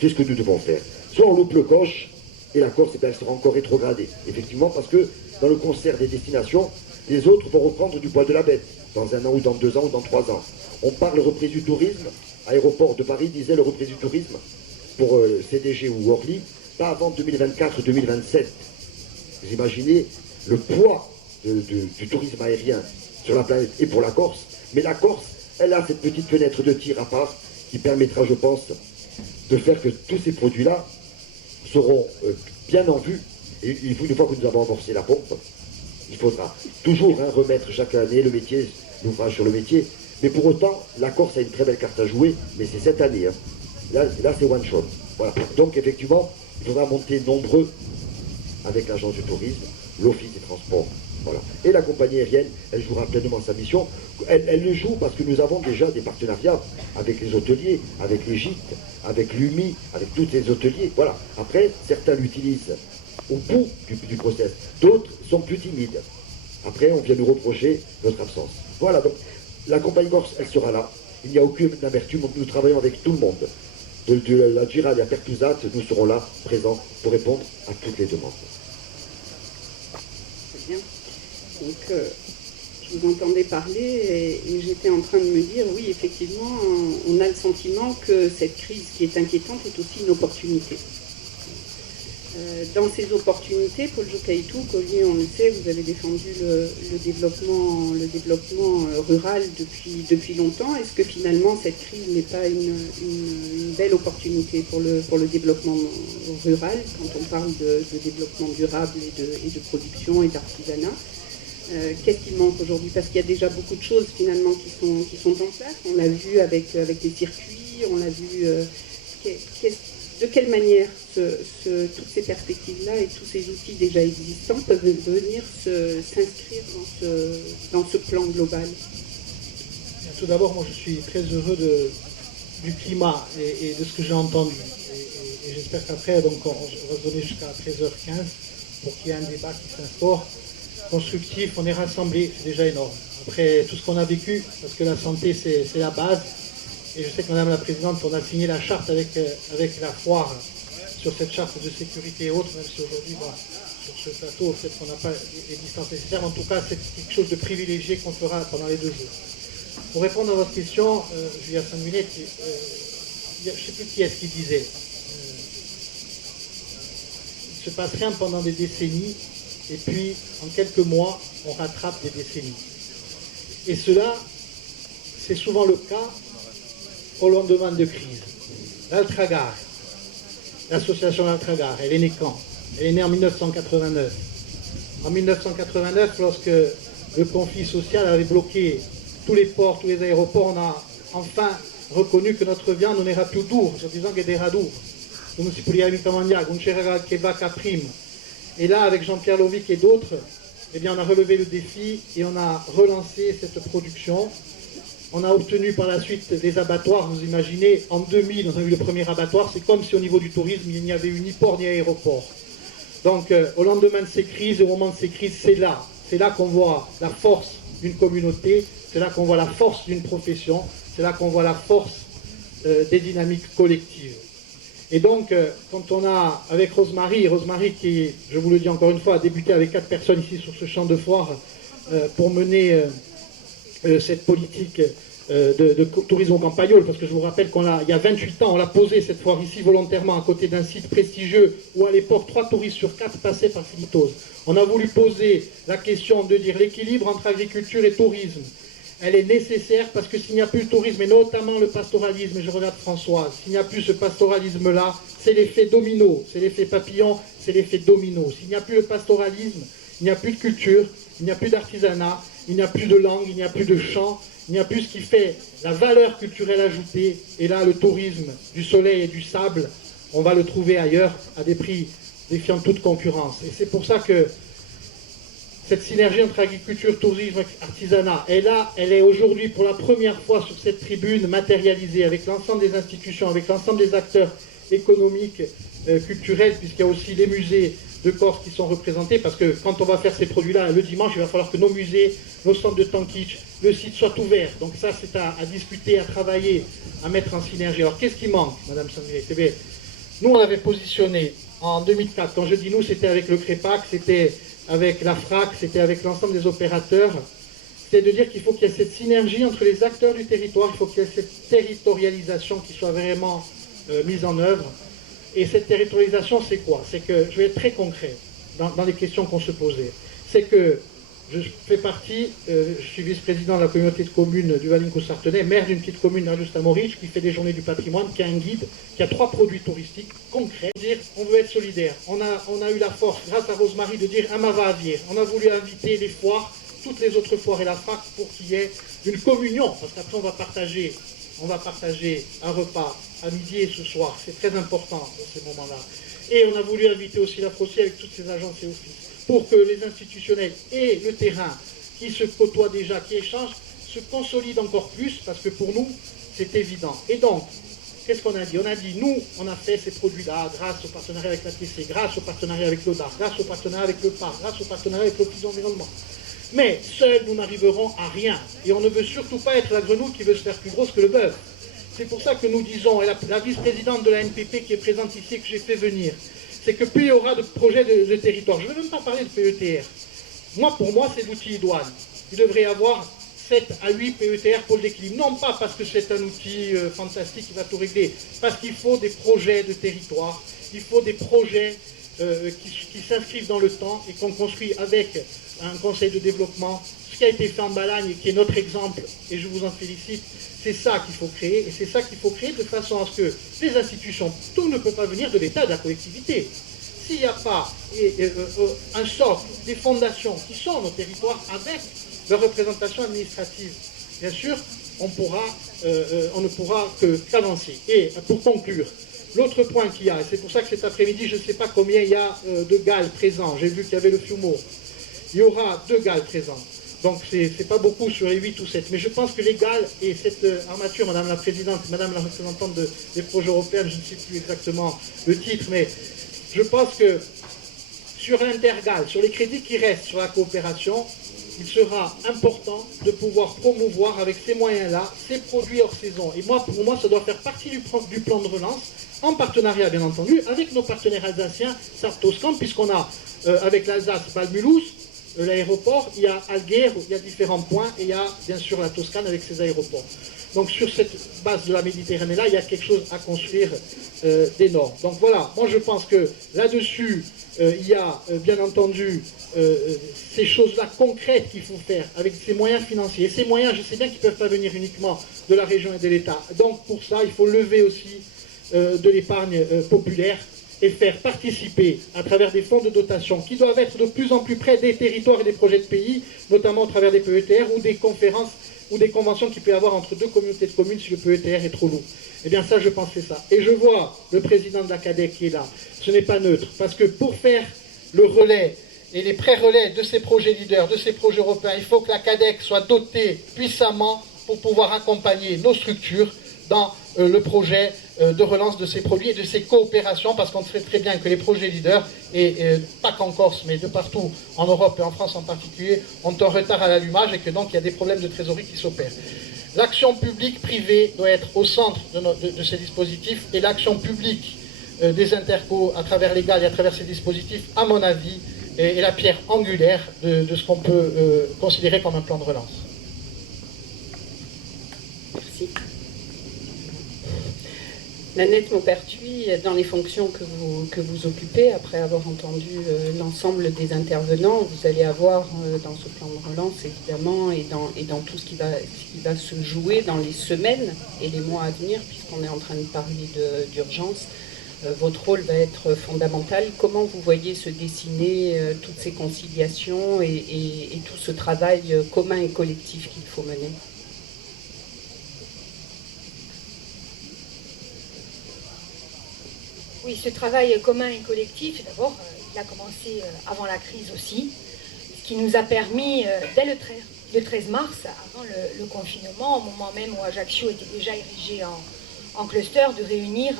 c'est ce que nous devons faire. Soit on loupe le coche et la Corse, elle sera encore rétrogradée. Effectivement, parce que dans le concert des destinations, les autres vont reprendre du poil de la bête, dans 1 an ou dans 2 ans ou dans 3 ans. On parle reprise du tourisme, Aéroport de Paris disait le reprise du tourisme pour CDG ou Orly, pas avant 2024-2027. Vous imaginez le poids du tourisme aérien sur la planète et pour la Corse. Mais la Corse, elle a cette petite fenêtre de tir à part qui permettra, je pense, de faire que tous ces produits-là seront bien en vue. Et une fois que nous avons amorcé la pompe, il faudra toujours remettre chaque année le métier, l'ouvrage sur le métier. Mais pour autant, la Corse a une très belle carte à jouer, mais c'est cette année. Là c'est one shot. Voilà. Donc effectivement, il faudra monter nombreux avec l'agence du tourisme, l'office des transports. Voilà. Et la compagnie aérienne, elle jouera pleinement sa mission. Elle le joue parce que nous avons déjà des partenariats avec les hôteliers, avec les gîtes, avec l'UMI, avec tous les hôteliers. Voilà. Après, certains l'utilisent au bout du process. D'autres sont plus timides. Après, on vient nous reprocher notre absence. Voilà. Donc, la compagnie Corse, elle sera là. Il n'y a aucune amertume. Nous travaillons avec tout le monde. De la Girale à Pertusat, nous serons là, présents, pour répondre à toutes les demandes. Très bien. Donc, je vous entendais parler et j'étais en train de me dire, oui, effectivement, on a le sentiment que cette crise qui est inquiétante est aussi une opportunité. Dans ces opportunités, Paul Jocaïtou, Collier, on le sait, vous avez défendu le développement rural depuis longtemps. Est-ce que finalement cette crise n'est pas une belle opportunité pour le développement rural, quand on parle de développement durable et de production et d'artisanat? Qu'est-ce qui manque aujourd'hui? Parce qu'il y a déjà beaucoup de choses finalement qui sont en place. On l'a vu avec les circuits, on l'a vu. De quelle manière toutes ces perspectives-là et tous ces outils déjà existants peuvent venir s'inscrire dans ce plan global? Tout d'abord, moi je suis très heureux du climat et de ce que j'ai entendu. Et j'espère qu'après, donc, on va se donner jusqu'à 13h15 pour qu'il y ait un débat qui s'instaure. Constructif, on est rassemblés, c'est déjà énorme. Après tout ce qu'on a vécu, parce que la santé c'est la base, et je sais que Madame la Présidente, on a signé la charte avec la foire sur cette charte de sécurité et autres, même si aujourd'hui, sur ce plateau, peut-être qu'on n'a pas les distances nécessaires, en tout cas c'est quelque chose de privilégié qu'on fera pendant les 2 jours. Pour répondre à votre question, Julia Sanguinet, je ne sais plus qui est-ce qui disait, il ne se passe rien pendant des décennies, et puis, en quelques mois, on rattrape des décennies. Et cela, c'est souvent le cas au lendemain de crise. L'Altragar, l'association L'Altragar, elle est née quand? Elle est née en 1989. En 1989, lorsque le conflit social avait bloqué tous les ports, tous les aéroports, on a enfin reconnu que notre viande non era più dura, en disant qu'elle era dura. Donc, si pouvait mangiare, non c'era che vacca prima. Et là, avec Jean-Pierre Lovic et d'autres, eh bien, on a relevé le défi et on a relancé cette production. On a obtenu par la suite des abattoirs. Vous imaginez, en 2000, on a eu le premier abattoir. C'est comme si au niveau du tourisme, il n'y avait eu ni port ni aéroport. Donc, au lendemain de ces crises, au moment de ces crises, c'est là qu'on voit la force d'une communauté, c'est là qu'on voit la force d'une profession, c'est là qu'on voit la force des dynamiques collectives. Et donc, quand on a, avec Rosemary qui, je vous le dis encore une fois, a débuté avec 4 personnes ici sur ce champ de foire pour mener cette politique de tourisme campagnol, parce que je vous rappelle il y a 28 ans, on l'a posé cette foire ici volontairement à côté d'un site prestigieux où à l'époque 3 touristes sur 4 passaient par Filitose. On a voulu poser la question de dire l'équilibre entre agriculture et tourisme. Elle est nécessaire parce que s'il n'y a plus le tourisme, et notamment le pastoralisme, et je regarde Françoise, s'il n'y a plus ce pastoralisme-là, c'est l'effet domino, c'est l'effet papillon, c'est l'effet domino. S'il n'y a plus le pastoralisme, il n'y a plus de culture, il n'y a plus d'artisanat, il n'y a plus de langue, il n'y a plus de chant, il n'y a plus ce qui fait la valeur culturelle ajoutée. Et là, le tourisme du soleil et du sable, on va le trouver ailleurs à des prix défiant toute concurrence. Et c'est pour ça que cette synergie entre agriculture, tourisme et artisanat, elle est aujourd'hui pour la première fois sur cette tribune matérialisée avec l'ensemble des institutions, avec l'ensemble des acteurs économiques, culturels, puisqu'il y a aussi les musées de Corse qui sont représentés, parce que quand on va faire ces produits-là le dimanche, il va falloir que nos musées, nos centres de Tankitsch, le site soient ouverts. Donc ça, c'est à discuter, à travailler, à mettre en synergie. Alors qu'est-ce qui manque, Madame Sangret? Eh bien, nous, on avait positionné en 2004, quand je dis nous, c'était avec le CREPAC, c'était avec la FRAC, c'était avec l'ensemble des opérateurs, c'est de dire qu'il faut qu'il y ait cette synergie entre les acteurs du territoire, il faut qu'il y ait cette territorialisation qui soit vraiment mise en œuvre. Et cette territorialisation, c'est quoi? C'est que, je vais être très concret dans les questions qu'on se posait, c'est que je fais partie, je suis vice-président de la communauté de communes du Valinco-Sartenay, maire d'une petite commune d'Arlus-Tamoric, qui fait des journées du patrimoine, qui a un guide, qui a 3 produits touristiques concrets. Dire, on veut être solidaire. On a eu la force, grâce à Rosemary, de dire Amava Avier. On a voulu inviter les foires, toutes les autres foires et la FRAC pour qu'il y ait une communion, parce qu'après on va partager un repas à midi et ce soir. C'est très important dans ces moments-là. Et on a voulu inviter aussi la FROCI avec toutes ses agences et offices, pour que les institutionnels et le terrain qui se côtoient déjà, qui échangent, se consolident encore plus, parce que pour nous, c'est évident. Et donc, qu'est-ce qu'on a dit? On a dit, nous, on a fait ces produits-là grâce au partenariat avec la TC, grâce au partenariat avec l'ODAR, grâce au partenariat avec le PAR, grâce au partenariat avec l'Office d'environnement. Mais seuls, nous n'arriverons à rien. Et on ne veut surtout pas être la grenouille qui veut se faire plus grosse que le bœuf. C'est pour ça que nous disons, et la vice-présidente de la NPP qui est présente ici et que j'ai fait venir, c'est que plus il y aura de projets de territoire. Je ne veux même pas parler de PETR. Pour moi, c'est l'outil idoine. Il devrait y avoir 7 à 8 PETR pour l'équilibre. Non pas parce que c'est un outil fantastique qui va tout régler, parce qu'il faut des projets de territoire, il faut des projets qui s'inscrivent dans le temps et qu'on construit avec un conseil de développement. Ce qui a été fait en Balagne et qui est notre exemple, et je vous en félicite, c'est ça qu'il faut créer, et c'est ça qu'il faut créer de façon à ce que les institutions, tout ne peut pas venir de l'État, de la collectivité. S'il n'y a pas un socle, des fondations qui sont nos territoires avec leur représentation administrative, bien sûr, on ne pourra qu'avancer. Et pour conclure, l'autre point qu'il y a, et c'est pour ça que cet après-midi, je ne sais pas combien il y a de GAL présents, j'ai vu qu'il y avait le FUMO, il y aura 2 GAL présents. Donc c'est pas beaucoup sur les 8 ou 7, mais je pense que les GAL et cette armature, Madame la Présidente, Madame la représentante des projets européens, je ne sais plus exactement le titre, mais je pense que sur l'Intergal, sur les crédits qui restent sur la coopération, il sera important de pouvoir promouvoir avec ces moyens-là, ces produits hors saison. Et pour moi, ça doit faire partie du plan de relance, en partenariat bien entendu, avec nos partenaires alsaciens, Sartoscan, puisqu'on a avec l'Alsace, Balmulhouse, l'aéroport, il y a Alguer, il y a différents points, et il y a bien sûr la Toscane avec ses aéroports. Donc sur cette base de la Méditerranée-là, il y a quelque chose à construire d'énorme. Donc voilà, moi je pense que là-dessus, il y a bien entendu ces choses-là concrètes qu'il faut faire avec ces moyens financiers. Et ces moyens, je sais bien qu'ils ne peuvent pas venir uniquement de la région et de l'État. Donc pour ça, il faut lever aussi de l'épargne populaire. et faire participer à travers des fonds de dotation qui doivent être de plus en plus près des territoires et des projets de pays, notamment à travers des PETR ou des conférences ou des conventions qu'il peut y avoir entre deux communautés de communes si le PETR est trop lourd. Eh bien ça, je pense que c'est ça. Et je vois le président de la CADEC qui est là. Ce n'est pas neutre, parce que pour faire le relais et les pré-relais de ces projets leaders, de ces projets européens, il faut que la CADEC soit dotée puissamment pour pouvoir accompagner nos structures dans le projet de relance de ces produits et de ces coopérations, parce qu'on sait très bien que les projets leaders, et pas qu'en Corse, mais de partout en Europe et en France en particulier, ont un retard à l'allumage et que donc il y a des problèmes de trésorerie qui s'opèrent. L'action publique privée doit être au centre de ces dispositifs, et l'action publique des intercos à travers l'égal et à travers ces dispositifs, à mon avis, est la pierre angulaire de ce qu'on peut considérer comme un plan de relance. Merci. Nanette Maupertuis, dans les fonctions que vous occupez, après avoir entendu l'ensemble des intervenants, vous allez avoir dans ce plan de relance, évidemment, et dans tout ce qui va se jouer dans les semaines et les mois à venir, puisqu'on est en train de parler d'urgence, votre rôle va être fondamental. Comment vous voyez se dessiner toutes ces conciliations et tout ce travail commun et collectif qu'il faut mener ? Oui, ce travail commun et collectif, d'abord, il a commencé avant la crise aussi, ce qui nous a permis, dès le 13 mars, avant le confinement, au moment même où Ajaccio était déjà érigé en cluster, de réunir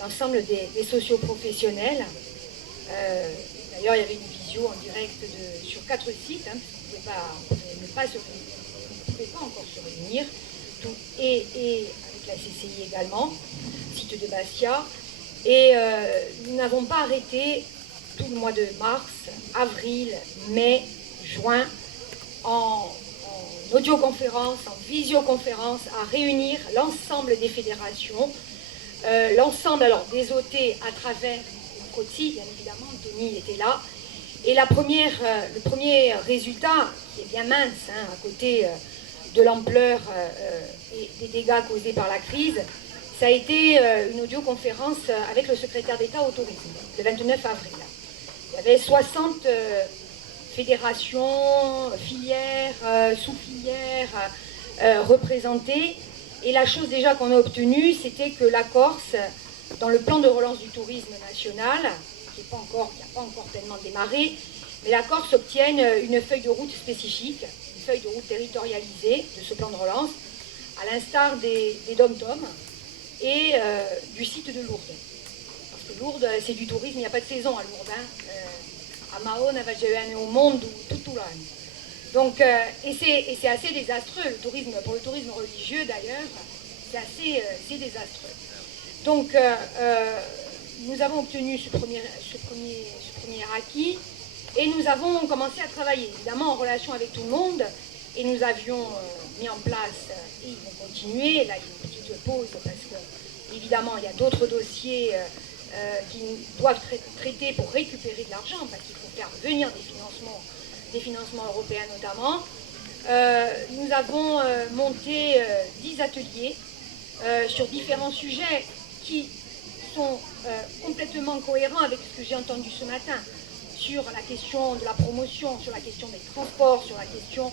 l'ensemble des socioprofessionnels. D'ailleurs, il y avait une visio en direct sur 4 sites, hein, parce qu'on ne pouvait pas encore se réunir, et avec la CCI également, site de Bastia. Et nous n'avons pas arrêté tout le mois de mars, avril, mai, juin, en audioconférence, en visioconférence, à réunir l'ensemble des fédérations, l'ensemble alors des OT à travers le COTI, bien évidemment, Tony était là. Et le premier résultat, qui est bien mince, hein, à côté de l'ampleur et des dégâts causés par la crise, ça a été une audioconférence avec le secrétaire d'État au tourisme, le 29 avril. Il y avait 60 fédérations, filières, sous-filières représentées. Et la chose déjà qu'on a obtenue, c'était que la Corse, dans le plan de relance du tourisme national, qui n'a pas encore tellement démarré, mais la Corse obtienne une feuille de route spécifique, une feuille de route territorialisée de ce plan de relance, à l'instar des dom-toms et du site de Lourdes. Parce que Lourdes, c'est du tourisme, il n'y a pas de saison à Lourdes. À Mahone, au monde, tout là. Donc, et c'est assez désastreux, pour le tourisme religieux d'ailleurs, c'est assez désastreux. Donc, nous avons obtenu ce premier acquis, et nous avons commencé à travailler, évidemment en relation avec tout le monde, et nous avions mis en place, et ils vont continuer, là il y a une petite pause, parce que évidemment il y a d'autres dossiers qui doivent traiter pour récupérer de l'argent, parce qu'il faut faire venir des financements européens notamment. Nous avons monté 10 ateliers sur différents sujets qui sont complètement cohérents avec ce que j'ai entendu ce matin, sur la question de la promotion, sur la question des transports, sur la question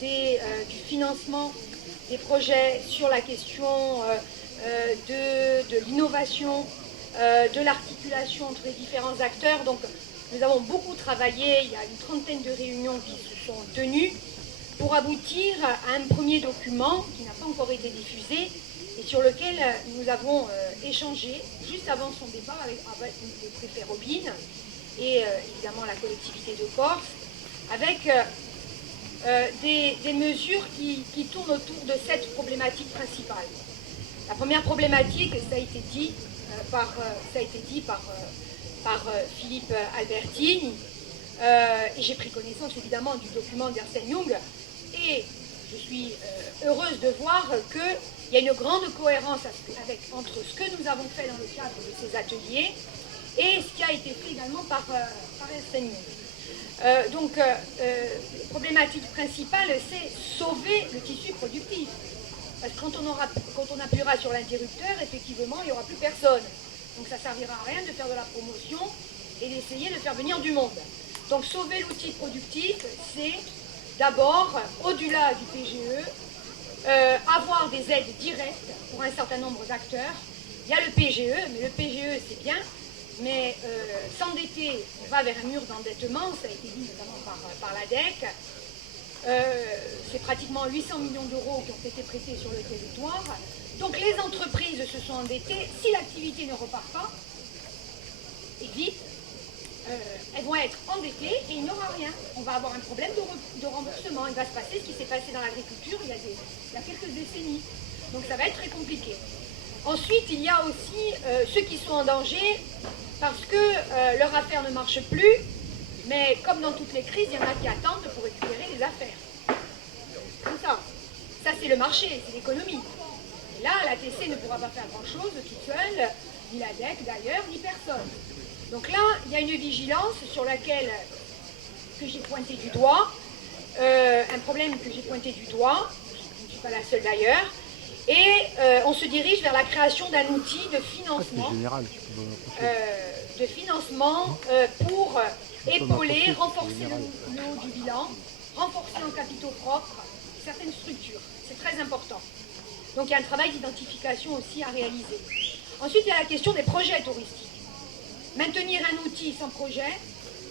du financement des projets, sur la question de l'innovation, de l'articulation entre les différents acteurs. Donc nous avons beaucoup travaillé, il y a une 30aine de réunions qui se sont tenues pour aboutir à un premier document qui n'a pas encore été diffusé et sur lequel nous avons échangé juste avant son départ avec le préfet Robin et évidemment la collectivité de Corse, avec des mesures qui tournent autour de 7 problématiques principales. La première problématique, ça a été dit par Philippe Albertini, et j'ai pris connaissance évidemment du document d'Ernst & Young, et je suis heureuse de voir qu'il y a une grande cohérence entre ce que nous avons fait dans le cadre de ces ateliers et ce qui a été fait également par Ernst & Young. Donc, la problématique principale, c'est sauver le tissu productif. Parce que quand on appuiera sur l'interrupteur, effectivement, il n'y aura plus personne. Donc ça ne servira à rien de faire de la promotion et d'essayer de faire venir du monde. Donc sauver l'outil productif, c'est d'abord, au-delà du PGE, avoir des aides directes pour un certain nombre d'acteurs. Il y a le PGE, mais le PGE c'est bien, mais s'endetter, on va vers un mur d'endettement, ça a été dit notamment par l'ADEC. C'est pratiquement 800 millions d'euros qui ont été prêtés sur le territoire. Donc les entreprises se sont endettées. Si l'activité ne repart pas, et vite, elles vont être endettées et il n'y aura rien. On va avoir un problème de remboursement. Il va se passer ce qui s'est passé dans l'agriculture il y a quelques décennies. Donc ça va être très compliqué. Ensuite, il y a aussi ceux qui sont en danger parce que leur affaire ne marche plus. Mais comme dans toutes les crises, il y en a qui attendent pour récupérer les affaires. Comme ça. Ça, c'est le marché, c'est l'économie. Et là, la TC ne pourra pas faire grand-chose toute seule, ni la DEC d'ailleurs, ni personne. Donc là, il y a une vigilance sur laquelle, que j'ai pointé du doigt, un problème que j'ai pointé du doigt, je ne suis pas la seule d'ailleurs, et on se dirige vers la création d'un outil de financement, pour épauler, renforcer le haut du bilan, renforcer en capitaux propres certaines structures. C'est très important. Donc il y a un travail d'identification aussi à réaliser. Ensuite, il y a la question des projets touristiques. Maintenir un outil sans projet,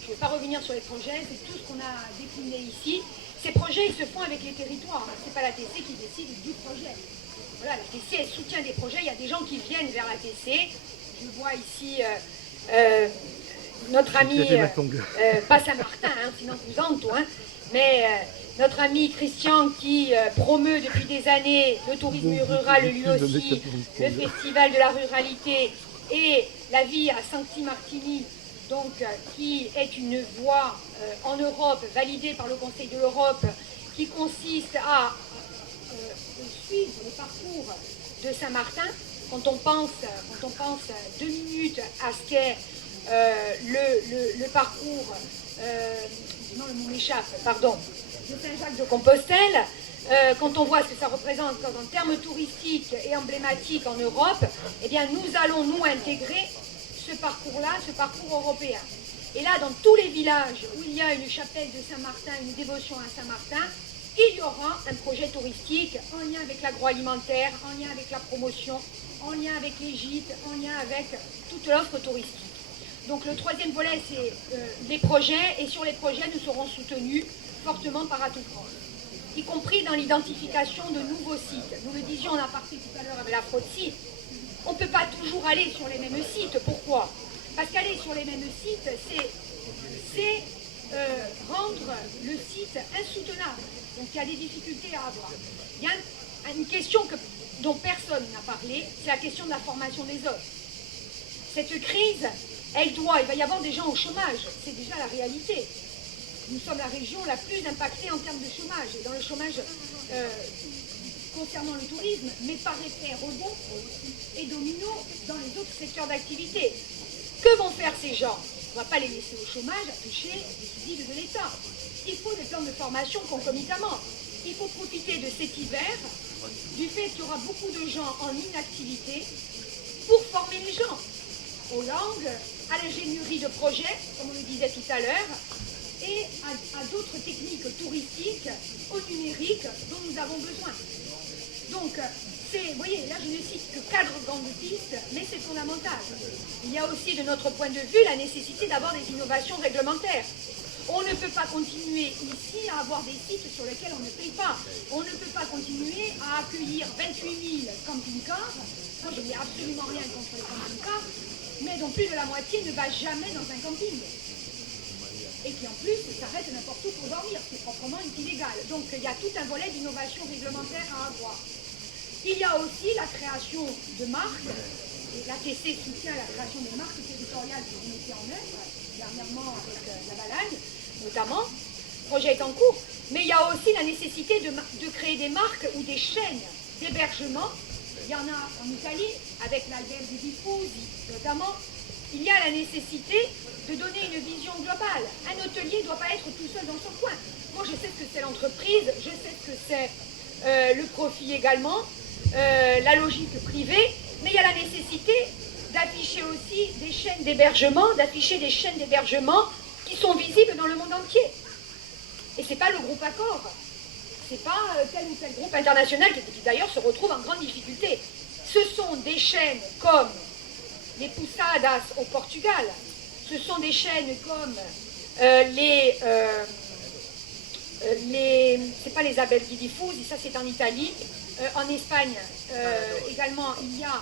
je ne vais pas revenir sur les projets, c'est tout ce qu'on a décliné ici. Ces projets, ils se font avec les territoires. Ce n'est pas la TC qui décide du projet. Voilà, la TC, elle soutient des projets. Il y a des gens qui viennent vers la TC. Je vois ici notre ami, pas Saint-Martin, sinon vous en tout, mais notre ami Christian qui promeut depuis des années le tourisme rural lui aussi, le festival de la ruralité et la vie à Santi-Martini, donc qui est une voie en Europe validée par le Conseil de l'Europe qui consiste à suivre le parcours de Saint-Martin. Quand on pense 2 minutes à ce qu'est le parcours, non le mot m'échappe, pardon, de Saint-Jacques-de-Compostelle, quand on voit ce que ça représente en termes touristiques et emblématiques en Europe, eh bien nous allons nous intégrer ce parcours-là, ce parcours européen. Et là, dans tous les villages où il y a une chapelle de Saint-Martin, une dévotion à Saint-Martin, il y aura un projet touristique en lien avec l'agroalimentaire, en lien avec la promotion, en lien avec les gîtes, en lien avec toute l'offre touristique. Donc le troisième volet, c'est les projets, et sur les projets, nous serons soutenus fortement par Atout France, y compris dans l'identification de nouveaux sites. Nous le disions en aparté tout à l'heure avec la fraude site, on ne peut pas toujours aller sur les mêmes sites. Pourquoi? Parce qu'aller sur les mêmes sites, c'est rendre le site insoutenable. Donc il y a des difficultés à avoir. Il y a une question dont personne n'a parlé, c'est la question de la formation des hommes. Cette crise, il va y avoir des gens au chômage, c'est déjà la réalité. Nous sommes la région la plus impactée en termes de chômage, et dans le chômage concernant le tourisme, mais par effet rebond et domino dans les autres secteurs d'activité. Que vont faire ces gens? On ne va pas les laisser au chômage à toucher les subsides de l'État. Il faut des plans de formation concomitamment. Il faut profiter de cet hiver, du fait qu'il y aura beaucoup de gens en inactivité, pour former les gens aux langues, à l'ingénierie de projet, comme on le disait tout à l'heure, et à d'autres techniques touristiques, au numérique, dont nous avons besoin. Donc, vous voyez, là je ne cite que 4 grandes pistes, mais c'est fondamental. Il y a aussi, de notre point de vue, la nécessité d'avoir des innovations réglementaires. On ne peut pas continuer ici à avoir des sites sur lesquels on ne paye pas. On ne peut pas continuer à accueillir 28 000 camping-cars. Moi, je n'ai absolument rien contre les camping-cars, mais dont plus de la moitié ne va jamais dans un camping. Et qui en plus s'arrête n'importe où pour dormir, c'est proprement illégal. Donc il y a tout un volet d'innovation réglementaire à avoir. Il y a aussi la création de marques, et la TC soutient la création des marques territoriales que vous mettez en œuvre, dernièrement avec la Balagne notamment, le projet est en cours, mais il y a aussi la nécessité de créer des marques ou des chaînes d'hébergement. Il y en a en Italie, avec l'Albergo di Diffusi notamment. Il y a la nécessité de donner une vision globale. Un hôtelier ne doit pas être tout seul dans son coin. Moi, je sais ce que c'est l'entreprise, je sais ce que c'est le profit également, la logique privée, mais il y a la nécessité d'afficher aussi des chaînes d'hébergement, d'afficher des chaînes d'hébergement qui sont visibles dans le monde entier. Et c'est pas le groupe Accor, c'est pas tel ou tel groupe international qui d'ailleurs se retrouve en grande difficulté. Ce sont des chaînes comme les Poussadas au Portugal, ce sont des chaînes comme c'est pas les Abelghi Diffusi, ça c'est en Italie. En Espagne également, il y a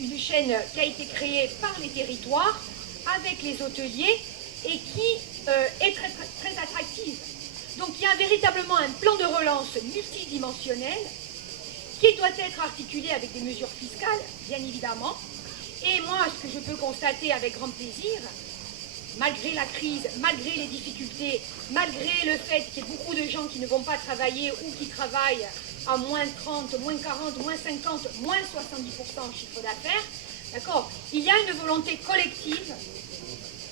une chaîne qui a été créée par les territoires avec les hôteliers et qui est très, très, très attractive. Donc il y a véritablement un plan de relance multidimensionnel qui doit être articulé avec des mesures fiscales, bien évidemment. Et moi, ce que je peux constater avec grand plaisir, malgré la crise, malgré les difficultés, malgré le fait qu'il y ait beaucoup de gens qui ne vont pas travailler ou qui travaillent à moins 30, moins 40, moins 50, moins 70% de chiffre d'affaires, d'accord, il y a une volonté collective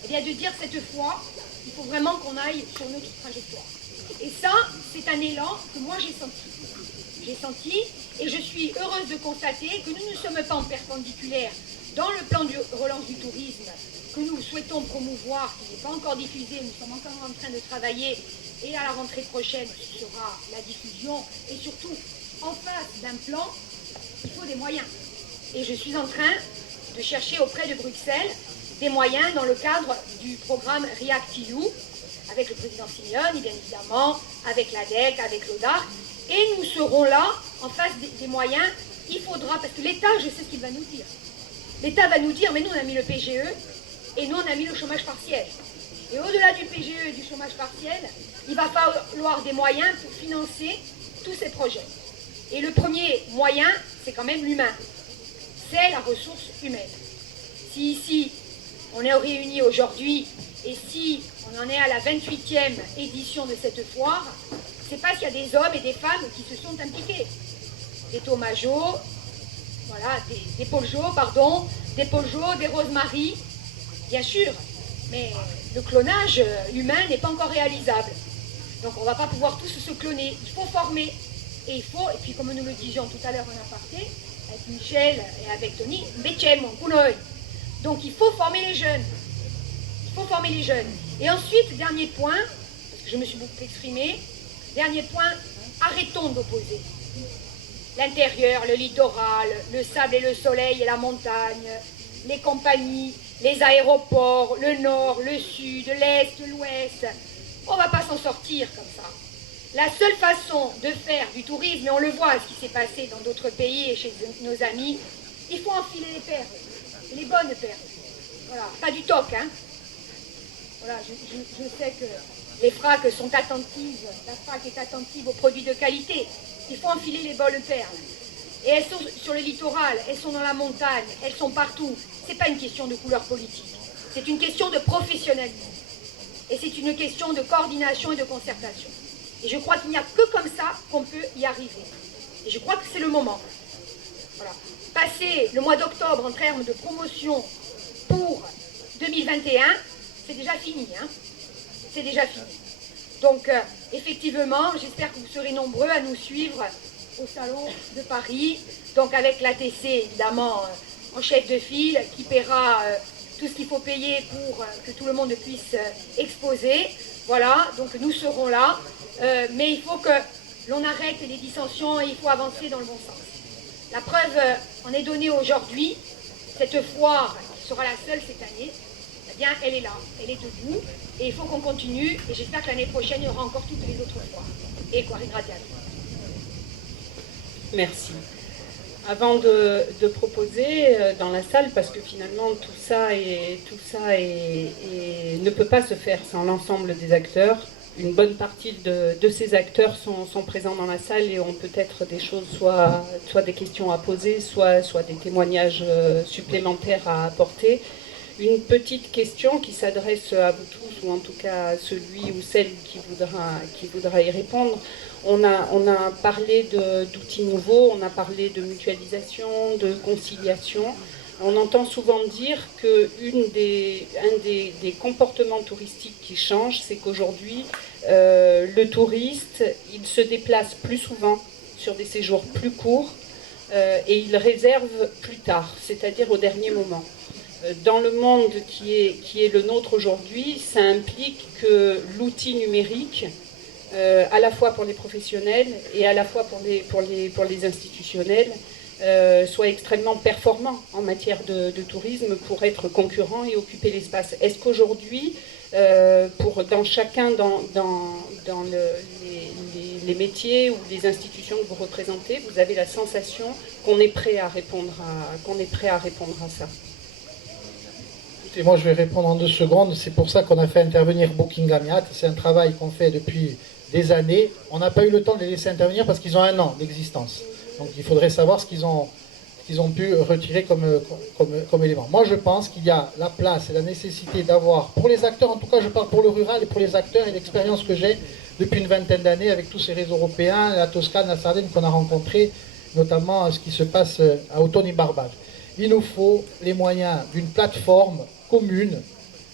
eh bien, de dire cette fois, il faut vraiment qu'on aille sur notre trajectoire. Et ça, c'est un élan que moi j'ai senti. J'ai senti, et je suis heureuse de constater que nous ne sommes pas en perpendiculaire dans le plan de relance du tourisme que nous souhaitons promouvoir, qui n'est pas encore diffusé, nous sommes encore en train de travailler, et à la rentrée prochaine, ce sera la diffusion, et surtout, en face d'un plan, il faut des moyens. Et je suis en train de chercher auprès de Bruxelles des moyens dans le cadre du programme REACT-EU, avec le président Simeone, bien évidemment, avec l'ADEC, avec l'ODAR, et nous serons là, en face des moyens, il faudra, parce que l'État, je sais ce qu'il va nous dire. L'État va nous dire, mais nous on a mis le PGE, et nous on a mis le chômage partiel. Et au-delà du PGE et du chômage partiel, il va falloir des moyens pour financer tous ces projets. Et le premier moyen, c'est quand même l'humain. C'est la ressource humaine. Si ici, on est réunis aujourd'hui, et si on en est à la 28e édition de cette foire, c'est parce qu'il y a des hommes et des femmes qui se sont impliqués. Des Tomajo, voilà, des Poljo, pardon, des Poljo, des Rosemary, bien sûr, mais le clonage humain n'est pas encore réalisable. Donc on ne va pas pouvoir tous se cloner. Il faut former. Et il faut, et puis comme nous le disions tout à l'heure en aparté, avec Michel et avec Tony, donc il faut former les jeunes. Il faut former les jeunes. Et ensuite, dernier point, parce que je me suis beaucoup exprimée, dernier point, arrêtons d'opposer. L'intérieur, le littoral, le sable et le soleil et la montagne, les compagnies, les aéroports, le nord, le sud, l'est, l'ouest. On ne va pas s'en sortir comme ça. La seule façon de faire du tourisme, et on le voit ce qui s'est passé dans d'autres pays et chez nos amis, il faut enfiler les perles, les bonnes perles. Voilà, pas du toc, hein. Voilà, je sais que les FRAC sont attentives, la FRAC est attentive aux produits de qualité. Il faut enfiler les bonnes perles. Et elles sont sur le littoral, elles sont dans la montagne, elles sont partout. Ce n'est pas une question de couleur politique, c'est une question de professionnalisme. Et c'est une question de coordination et de concertation. Et je crois qu'il n'y a que comme ça qu'on peut y arriver. Et je crois que c'est le moment. Voilà. Passer le mois d'octobre en termes de promotion pour 2021, c'est déjà fini. Hein, c'est déjà fini. Donc, effectivement, j'espère que vous serez nombreux à nous suivre au Salon de Paris. Donc, avec l'ATC, évidemment, en chef de file, qui paiera tout ce qu'il faut payer pour que tout le monde puisse exposer. Voilà, donc nous serons là. Mais il faut que l'on arrête les dissensions et il faut avancer dans le bon sens. La preuve en est donnée aujourd'hui. Cette foire, qui sera la seule cette année, eh bien, elle est là, elle est debout. Et il faut qu'on continue. Et j'espère que l'année prochaine, il y aura encore toutes les autres foires. Et quoi, ringraziate. Merci. Avant de proposer dans la salle, parce que finalement tout ça ne peut pas se faire sans l'ensemble des acteurs. Une bonne partie de ces acteurs sont présents dans la salle et ont peut-être des choses, soit des questions à poser, soit des témoignages supplémentaires à apporter. Une petite question qui s'adresse à vous tous, ou en tout cas à celui ou celle qui voudra y répondre. On a parlé d'outils nouveaux, on a parlé de mutualisation, de conciliation. On entend souvent dire qu'un des comportements touristiques qui change, c'est qu'aujourd'hui, le touriste, il se déplace plus souvent sur des séjours plus courts, et ils réservent plus tard, c'est-à-dire au dernier moment. Dans le monde qui est le nôtre aujourd'hui, ça implique que l'outil numérique, à la fois pour les professionnels et à la fois pour les institutionnels, soit extrêmement performant en matière de tourisme pour être concurrent et occuper l'espace. Est-ce qu'aujourd'hui, dans les métiers ou les institutions que vous représentez, vous avez la sensation qu'on est prêt à répondre à ça? Écoutez, moi je vais répondre en 2 secondes. C'est pour ça qu'on a fait intervenir Buckingham Yacht. C'est un travail qu'on fait depuis des années. On n'a pas eu le temps de les laisser intervenir parce qu'ils ont 1 an d'existence. Donc il faudrait savoir ce qu'ils ont pu retirer comme élément. Moi je pense qu'il y a la place et la nécessité d'avoir, pour les acteurs, en tout cas je parle pour le rural et pour les acteurs et l'expérience que j'ai depuis une vingtaine d'années avec tous ces réseaux européens, la Toscane, la Sardaigne qu'on a rencontrés, notamment ce qui se passe à Autonne-et-Barbage. Il nous faut les moyens d'une plateforme commune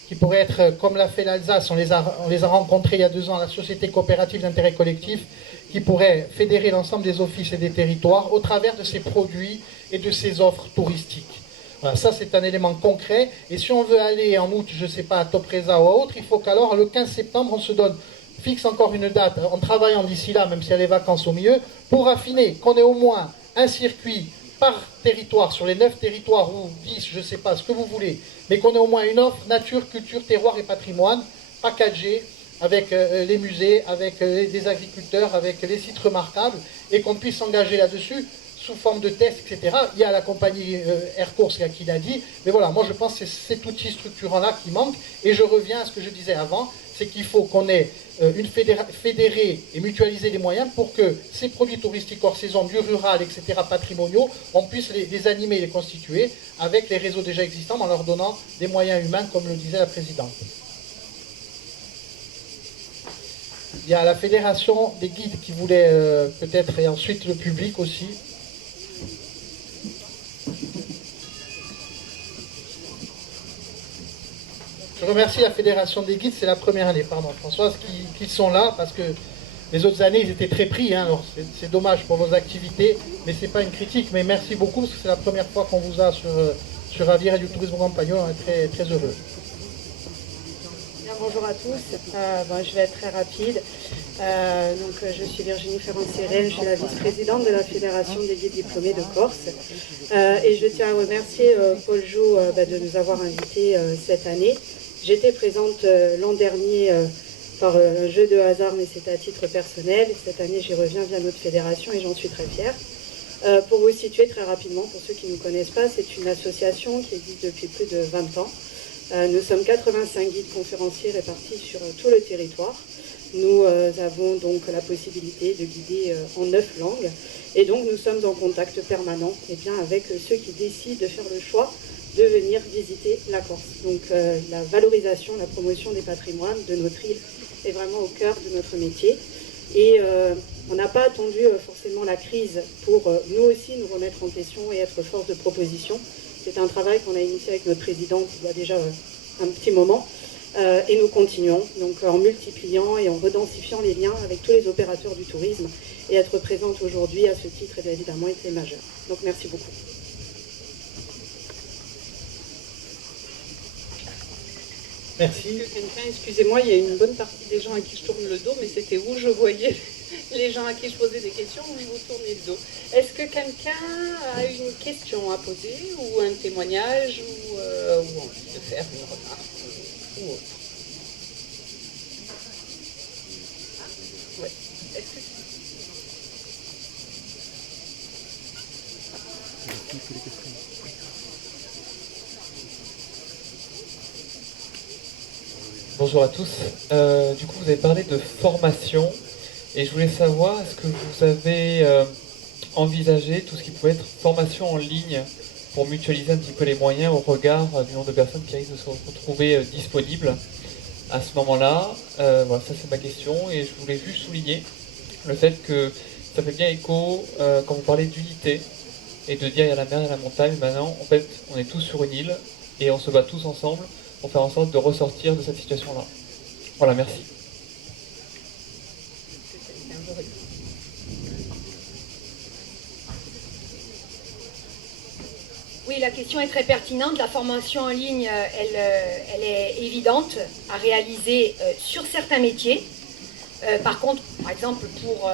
qui pourrait être, comme l'a fait l'Alsace, on les a rencontrés il y a 2 ans, la Société coopérative d'intérêt collectif, qui pourrait fédérer l'ensemble des offices et des territoires au travers de ces produits et de ces offres touristiques. Voilà, ça c'est un élément concret. Et si on veut aller en août, je ne sais pas, à Topresa ou à autre, il faut qu'alors le 15 septembre, on se fixe encore une date, en travaillant d'ici là, même s'il y a les vacances au milieu, pour affiner qu'on ait au moins un circuit par territoire, sur les 9 territoires ou 10, je ne sais pas, ce que vous voulez, mais qu'on ait au moins une offre nature, culture, terroir et patrimoine, packagée, avec les musées, avec des agriculteurs, avec les sites remarquables, et qu'on puisse s'engager là-dessus sous forme de tests, etc. Il y a la compagnie Air Course qui l'a dit, mais voilà, moi je pense que c'est cet outil structurant-là qui manque, et je reviens à ce que je disais avant, c'est qu'il faut qu'on ait fédérer et mutualiser les moyens pour que ces produits touristiques hors saison, du rural, etc., patrimoniaux, on puisse les animer et les constituer avec les réseaux déjà existants en leur donnant des moyens humains, comme le disait la présidente. Il y a la fédération des guides qui voulait peut-être, et ensuite le public aussi. Je remercie la fédération des guides, c'est la première année, pardon Françoise, qui sont là, parce que les autres années, ils étaient très pris, hein, alors c'est dommage pour vos activités, mais c'est pas une critique, mais merci beaucoup, parce que c'est la première fois qu'on vous a sur Rivière et du tourisme compagnon, on est très, très heureux. Bien, bonjour à tous, je vais être très rapide. Je suis Virginie Ferrand-Sérène, je suis la vice-présidente de la Fédération des guides diplômés de Corse. Et je tiens à remercier Paul Jou de nous avoir invités cette année. J'étais présente l'an dernier par un jeu de hasard, mais c'était à titre personnel. Cette année, j'y reviens via notre fédération et j'en suis très fière. Pour vous situer très rapidement, pour ceux qui ne nous connaissent pas, c'est une association qui existe depuis plus de 20 ans. Nous sommes 85 guides conférenciers répartis sur tout le territoire. Nous avons donc la possibilité de guider en 9 langues. Et donc nous sommes en contact permanent avec ceux qui décident de faire le choix de venir visiter la Corse. Donc la valorisation, la promotion des patrimoines de notre île est vraiment au cœur de notre métier. Et on n'a pas attendu forcément la crise pour nous aussi nous remettre en question et être force de proposition. C'est un travail qu'on a initié avec notre présidente il y a déjà un petit moment. Et nous continuons donc en multipliant et en redensifiant les liens avec tous les opérateurs du tourisme. Et être présente aujourd'hui à ce titre, eh bien, évidemment, est majeur. Donc merci beaucoup. Merci. Excusez-moi, il y a une bonne partie des gens à qui je tourne le dos, mais c'était où je voyais les gens à qui je posais des questions, où je vous tournais le dos. Est-ce que quelqu'un a une question à poser, ou un témoignage, ou envie de faire une remarque, ou autre? Ouais. Est-ce que... Bonjour à tous. Du coup, vous avez parlé de formation et je voulais savoir, est-ce que vous avez envisagé tout ce qui pouvait être formation en ligne pour mutualiser un petit peu les moyens au regard du nombre de personnes qui risquent de se retrouver disponibles à ce moment-là? Voilà, ça c'est ma question et je voulais juste souligner le fait que ça fait bien écho quand vous parlez d'unité et de dire il y a la mer et la montagne. Maintenant, en fait, on est tous sur une île et on se bat tous ensemble pour faire en sorte de ressortir de cette situation-là. Voilà, merci. Oui, la question est très pertinente. La formation en ligne, elle est évidente à réaliser sur certains métiers. Par contre, par exemple, pour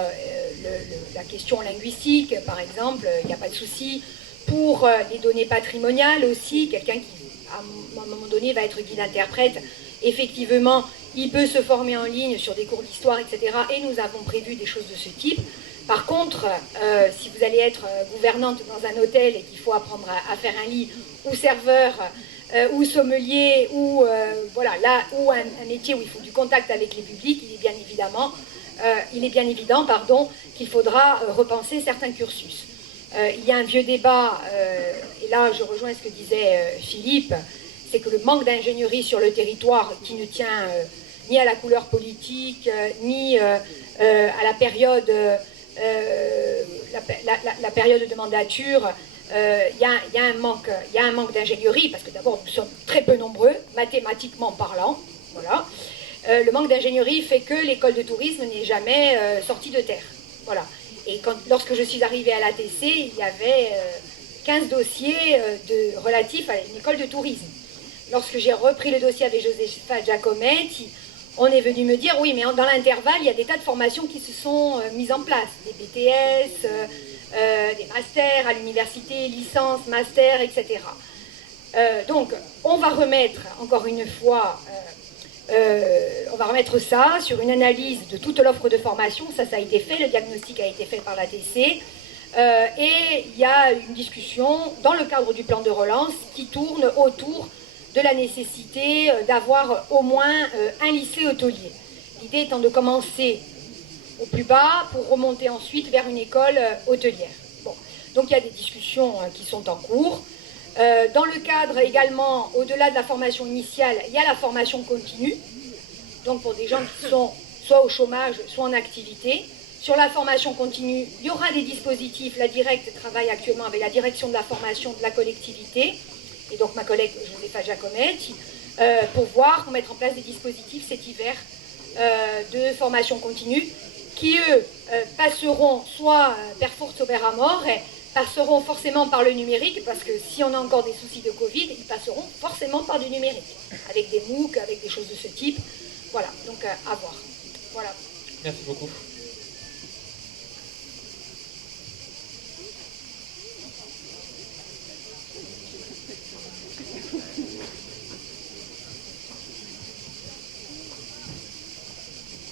la question linguistique, par exemple, il n'y a pas de souci. Pour les données patrimoniales aussi, quelqu'un qui, à un moment donné, va être guide-interprète, effectivement, il peut se former en ligne sur des cours d'histoire, etc. Et nous avons prévu des choses de ce type. Par contre, si vous allez être gouvernante dans un hôtel et qu'il faut apprendre à faire un lit, ou serveur, ou sommelier, ou voilà, là, ou un métier où il faut du contact avec les publics, il est bien évident, qu'il faudra repenser certains cursus. Il y a un vieux débat, et là je rejoins ce que disait Philippe, c'est que le manque d'ingénierie sur le territoire qui ne tient ni à la couleur politique, ni à la période, la période de mandature, il y a un manque d'ingénierie, parce que d'abord nous sommes très peu nombreux, mathématiquement parlant, voilà. Le manque d'ingénierie fait que l'école de tourisme n'est jamais sortie de terre, voilà. Et lorsque je suis arrivée à l'ATC, il y avait 15 dossiers relatifs à une école de tourisme. Lorsque j'ai repris le dossier avec Josefa Giacometti, on est venu me dire, oui, mais dans l'intervalle, il y a des tas de formations qui se sont mises en place. Des BTS, des masters à l'université, licence, master, etc. Donc, on va remettre, encore une fois, on va remettre ça sur une analyse de toute l'offre de formation. Ça a été fait, le diagnostic a été fait par l'ATC. Et il y a une discussion dans le cadre du plan de relance qui tourne autour de la nécessité d'avoir au moins un lycée hôtelier. L'idée étant de commencer au plus bas pour remonter ensuite vers une école hôtelière. Bon. Donc il y a des discussions qui sont en cours. Dans le cadre également, au-delà de la formation initiale, il y a la formation continue. Donc pour des gens qui sont soit au chômage, soit en activité. Sur la formation continue, il y aura des dispositifs. La Directe travaille actuellement avec la direction de la formation de la collectivité, et donc ma collègue Josefa Giacometti, pour mettre en place des dispositifs cet hiver de formation continue, qui eux passeront soit per force ober amor, passeront forcément par le numérique, parce que si on a encore des soucis de Covid, ils passeront forcément par du numérique, avec des MOOC, avec des choses de ce type. Voilà, donc à voir. Voilà. Merci beaucoup.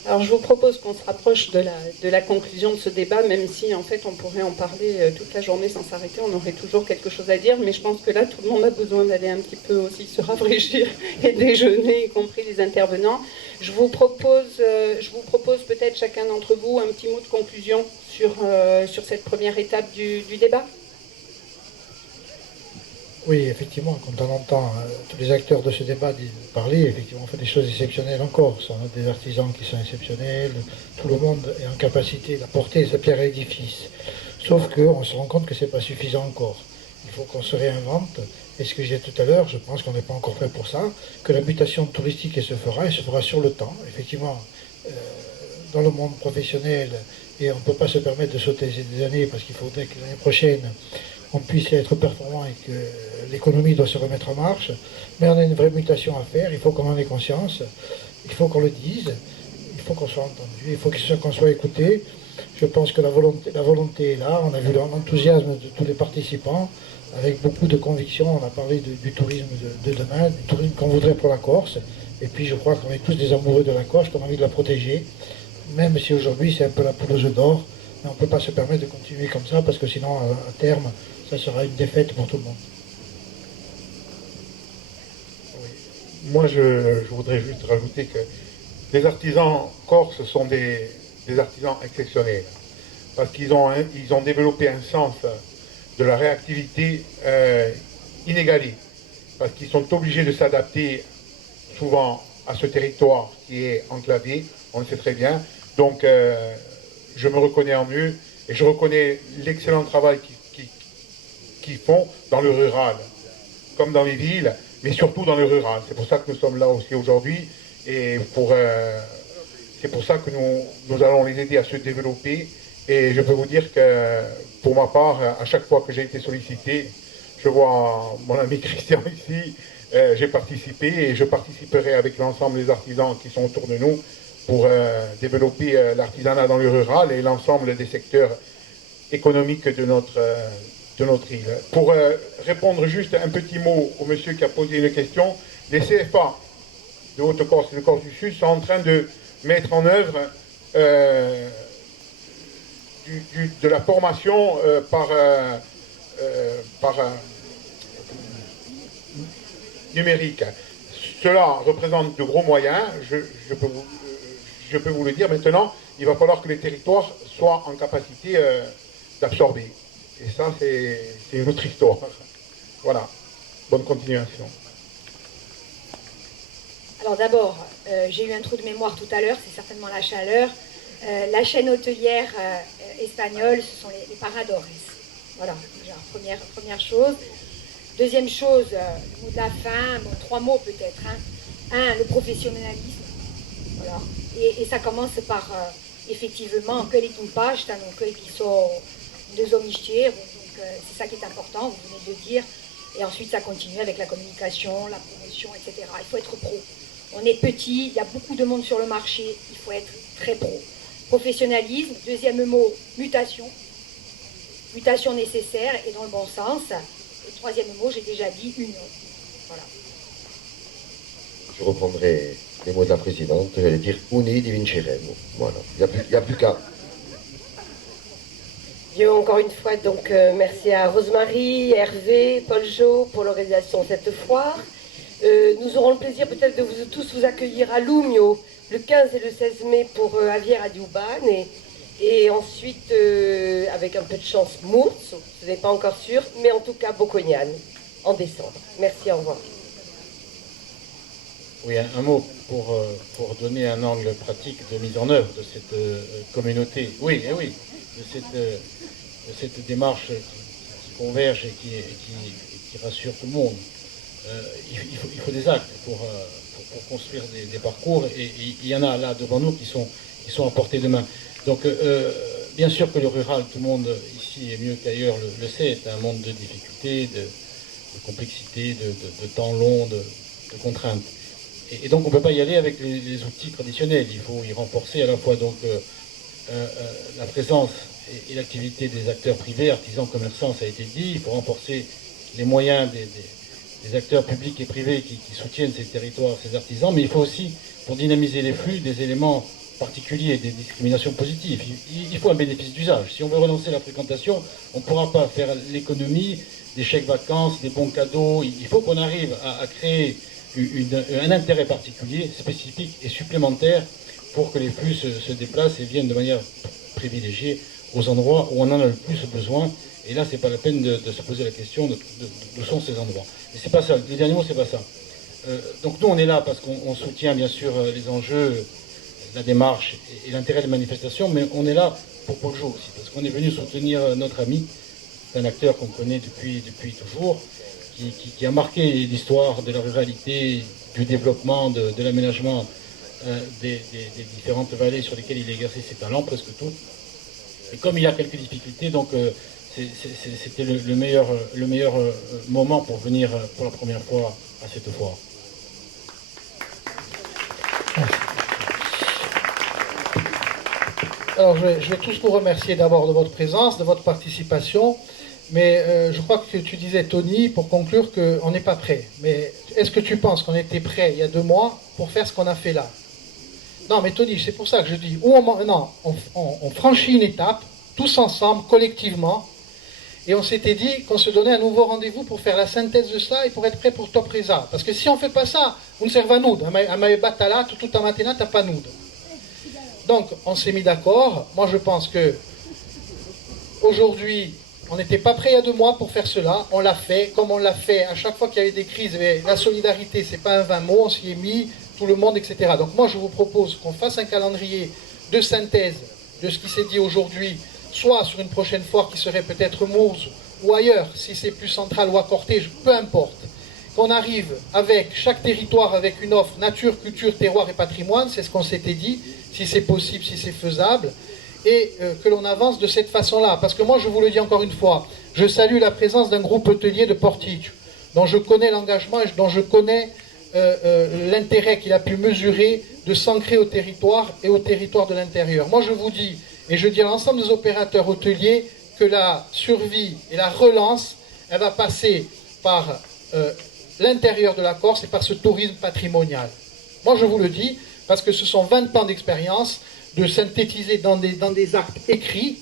Alors je vous propose qu'on se rapproche de la conclusion de ce débat, même si en fait on pourrait en parler toute la journée sans s'arrêter, on aurait toujours quelque chose à dire, mais je pense que là tout le monde a besoin d'aller un petit peu aussi se rafraîchir et déjeuner, y compris les intervenants. Je vous propose peut-être chacun d'entre vous un petit mot de conclusion sur cette première étape du débat. Oui, effectivement, quand on entend tous les acteurs de ce débat parler, effectivement, on fait des choses exceptionnelles en Corse. On a des artisans qui sont exceptionnels, tout le monde est en capacité d'apporter sa pierre à l'édifice. Sauf qu'on se rend compte que ce n'est pas suffisant encore. Il faut qu'on se réinvente. Et ce que j'ai dit tout à l'heure, je pense qu'on n'est pas encore fait pour ça, que la mutation touristique elle se fera sur le temps. Effectivement, dans le monde professionnel, et on ne peut pas se permettre de sauter des années, parce qu'il faudrait que l'année prochaine, on puisse être performant et que l'économie doit se remettre en marche. Mais on a une vraie mutation à faire, il faut qu'on en ait conscience, il faut qu'on le dise, il faut qu'on soit entendu, il faut qu'on soit écouté. Je pense que la volonté est là, on a vu l'enthousiasme de tous les participants, avec beaucoup de conviction. On a parlé du tourisme de demain, du tourisme qu'on voudrait pour la Corse. Et puis je crois qu'on est tous des amoureux de la Corse, qu'on a envie de la protéger, même si aujourd'hui c'est un peu la poule aux œufs d'or. Mais on ne peut pas se permettre de continuer comme ça, parce que sinon, à terme, ça sera une défaite pour tout le monde. Oui. Moi, je voudrais juste rajouter que les artisans corses sont des artisans exceptionnels, parce qu'ils ont développé un sens de la réactivité inégalé, parce qu'ils sont obligés de s'adapter souvent à ce territoire qui est enclavé, on le sait très bien. Donc, je me reconnais en eux, et je reconnais l'excellent travail qu'ils font dans le rural, comme dans les villes, mais surtout dans le rural. C'est pour ça que nous sommes là aussi aujourd'hui, et c'est pour ça que nous allons les aider à se développer. Et je peux vous dire que, pour ma part, à chaque fois que j'ai été sollicité, Je vois mon ami Christian ici. J'ai participé et je participerai avec l'ensemble des artisans qui sont autour de nous pour développer l'artisanat dans le rural et l'ensemble des secteurs économiques de notre île. Pour répondre juste un petit mot au monsieur qui a posé une question, les CFA de Haute-Corse et de Corse du Sud sont en train de mettre en œuvre de la formation par numérique. Cela représente de gros moyens, je peux vous le dire. Maintenant, il va falloir que les territoires soient en capacité d'absorber. Et ça, c'est une autre histoire. Voilà. Bonne continuation. Alors d'abord, j'ai eu un trou de mémoire tout à l'heure, c'est certainement la chaleur. La chaîne hôtelière espagnole, ce sont les paradores. Voilà, déjà, première chose. Deuxième chose, le mot de la fin, bon, 3 mots peut-être. Un, le professionnalisme. Voilà. Et ça commence par, effectivement, que les tumpages, donc qui sont deux hommes ichtiers. Donc c'est ça qui est important, vous venez de le dire. Et ensuite, ça continue avec la communication, la promotion, etc. Il faut être pro. On est petit, il y a beaucoup de monde sur le marché, il faut être très pro. Professionnalisme, deuxième mot, mutation. Mutation nécessaire et dans le bon sens. Et troisième mot, j'ai déjà dit, union. Voilà. Je reprendrai les mots de la présidente, j'allais dire Uni divinceremo. Voilà, il n'y a plus qu'à. Bien, encore une fois, donc merci à Rosemary, Hervé, Paul Jo pour l'organisation de cette foire. Nous aurons le plaisir peut-être de tous vous accueillir à Lumio le 15 et le 16 mai pour Aviera di Uban et ensuite, avec un peu de chance, Mourts, ce n'est pas encore sûr, mais en tout cas Bocognan en décembre. Merci, au revoir. Oui, un mot pour donner un angle pratique de mise en œuvre de cette communauté. Oui, de cette démarche qui converge et qui rassure tout le monde. Il faut des actes pour construire des parcours et il y en a là devant nous qui sont à portée de main. Donc bien sûr que le rural, tout le monde ici et mieux qu'ailleurs le sait, est un monde de difficultés, de complexité, de temps long, de contraintes. Et donc on ne peut pas y aller avec les outils traditionnels, il faut y renforcer à la fois donc la présence et l'activité des acteurs privés, artisans, commerçants, ça a été dit, il faut renforcer les moyens des acteurs publics et privés qui soutiennent ces territoires, ces artisans, mais il faut aussi, pour dynamiser les flux, des éléments particuliers, des discriminations positives. Il faut un bénéfice d'usage. Si on veut relancer la fréquentation, on ne pourra pas faire l'économie des chèques vacances, des bons cadeaux. Il faut qu'on arrive à créer un intérêt particulier, spécifique et supplémentaire pour que les flux se déplacent et viennent de manière privilégiée aux endroits où on en a le plus besoin. Et là, c'est pas la peine de se poser la question d'où sont ces endroits. Et c'est pas ça. Le dernier mot, c'est pas ça. Donc nous, on est là parce qu'on soutient bien sûr les enjeux, la démarche et l'intérêt des manifestations, mais on est là pour Paul Jo aussi, parce qu'on est venu soutenir notre ami, un acteur qu'on connaît depuis toujours, qui a marqué l'histoire de la ruralité, du développement, de l'aménagement des différentes vallées sur lesquelles il a exercé ses talents, presque toutes. Et comme il y a quelques difficultés, donc c'était le meilleur moment pour venir pour la première fois à cette foire. Alors je vais tous vous remercier d'abord de votre présence, de votre participation, mais je crois que tu disais, Tony, pour conclure, qu'on n'est pas prêt. Mais est-ce que tu penses qu'on était prêt il y a 2 mois pour faire ce qu'on a fait là? Non, mais Tony, c'est pour ça que je dis, on franchit une étape, tous ensemble, collectivement, et on s'était dit qu'on se donnait un nouveau rendez-vous pour faire la synthèse de cela et pour être prêt pour Top Reza. Parce que si on ne fait pas ça, on ne sert à nous. À ma batala, tout à matina, t'as pas nous. Donc, on s'est mis d'accord. Moi, je pense que aujourd'hui, on n'était pas prêt il y a 2 mois pour faire cela. On l'a fait, comme on l'a fait à chaque fois qu'il y avait des crises. Mais la solidarité, c'est pas un vain mot. On s'y est mis, tout le monde, etc. Donc, moi, je vous propose qu'on fasse un calendrier de synthèse de ce qui s'est dit aujourd'hui, soit sur une prochaine foire qui serait peut-être Mours ou ailleurs, si c'est plus central ou à Cortège, peu importe. Qu'on arrive avec chaque territoire avec une offre nature, culture, terroir et patrimoine, c'est ce qu'on s'était dit, si c'est possible, si c'est faisable, et que l'on avance de cette façon-là. Parce que moi, je vous le dis encore une fois, Je salue la présence d'un groupe hôtelier de Portici, dont je connais l'engagement et dont je connais l'intérêt qu'il a pu mesurer de s'ancrer au territoire et au territoire de l'intérieur. Moi, je vous dis, et je dis à l'ensemble des opérateurs hôteliers, que la survie et la relance, elle va passer par l'intérieur de la Corse et par ce tourisme patrimonial. Moi, je vous le dis, parce que ce sont 20 ans d'expérience, de synthétiser dans des actes écrits,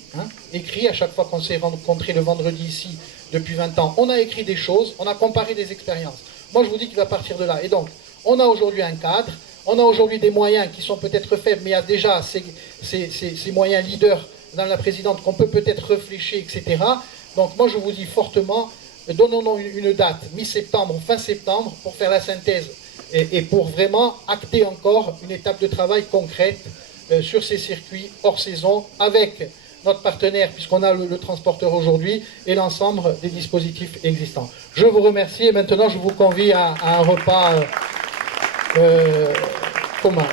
écrits à chaque fois qu'on s'est rencontrés le vendredi ici, depuis 20 ans, on a écrit des choses, on a comparé des expériences. Moi, je vous dis qu'il va partir de là. Et donc, on a aujourd'hui un cadre, on a aujourd'hui des moyens qui sont peut-être faibles, mais il y a déjà ces moyens leaders dans la présidente qu'on peut peut-être réfléchir, etc. Donc, moi, je vous dis fortement, donnons-nous une date, mi-septembre, fin septembre, pour faire la synthèse et pour vraiment acter encore une étape de travail concrète sur ces circuits hors saison avec notre partenaire, puisqu'on a le transporteur aujourd'hui, et l'ensemble des dispositifs existants. Je vous remercie et maintenant je vous convie à un repas commun.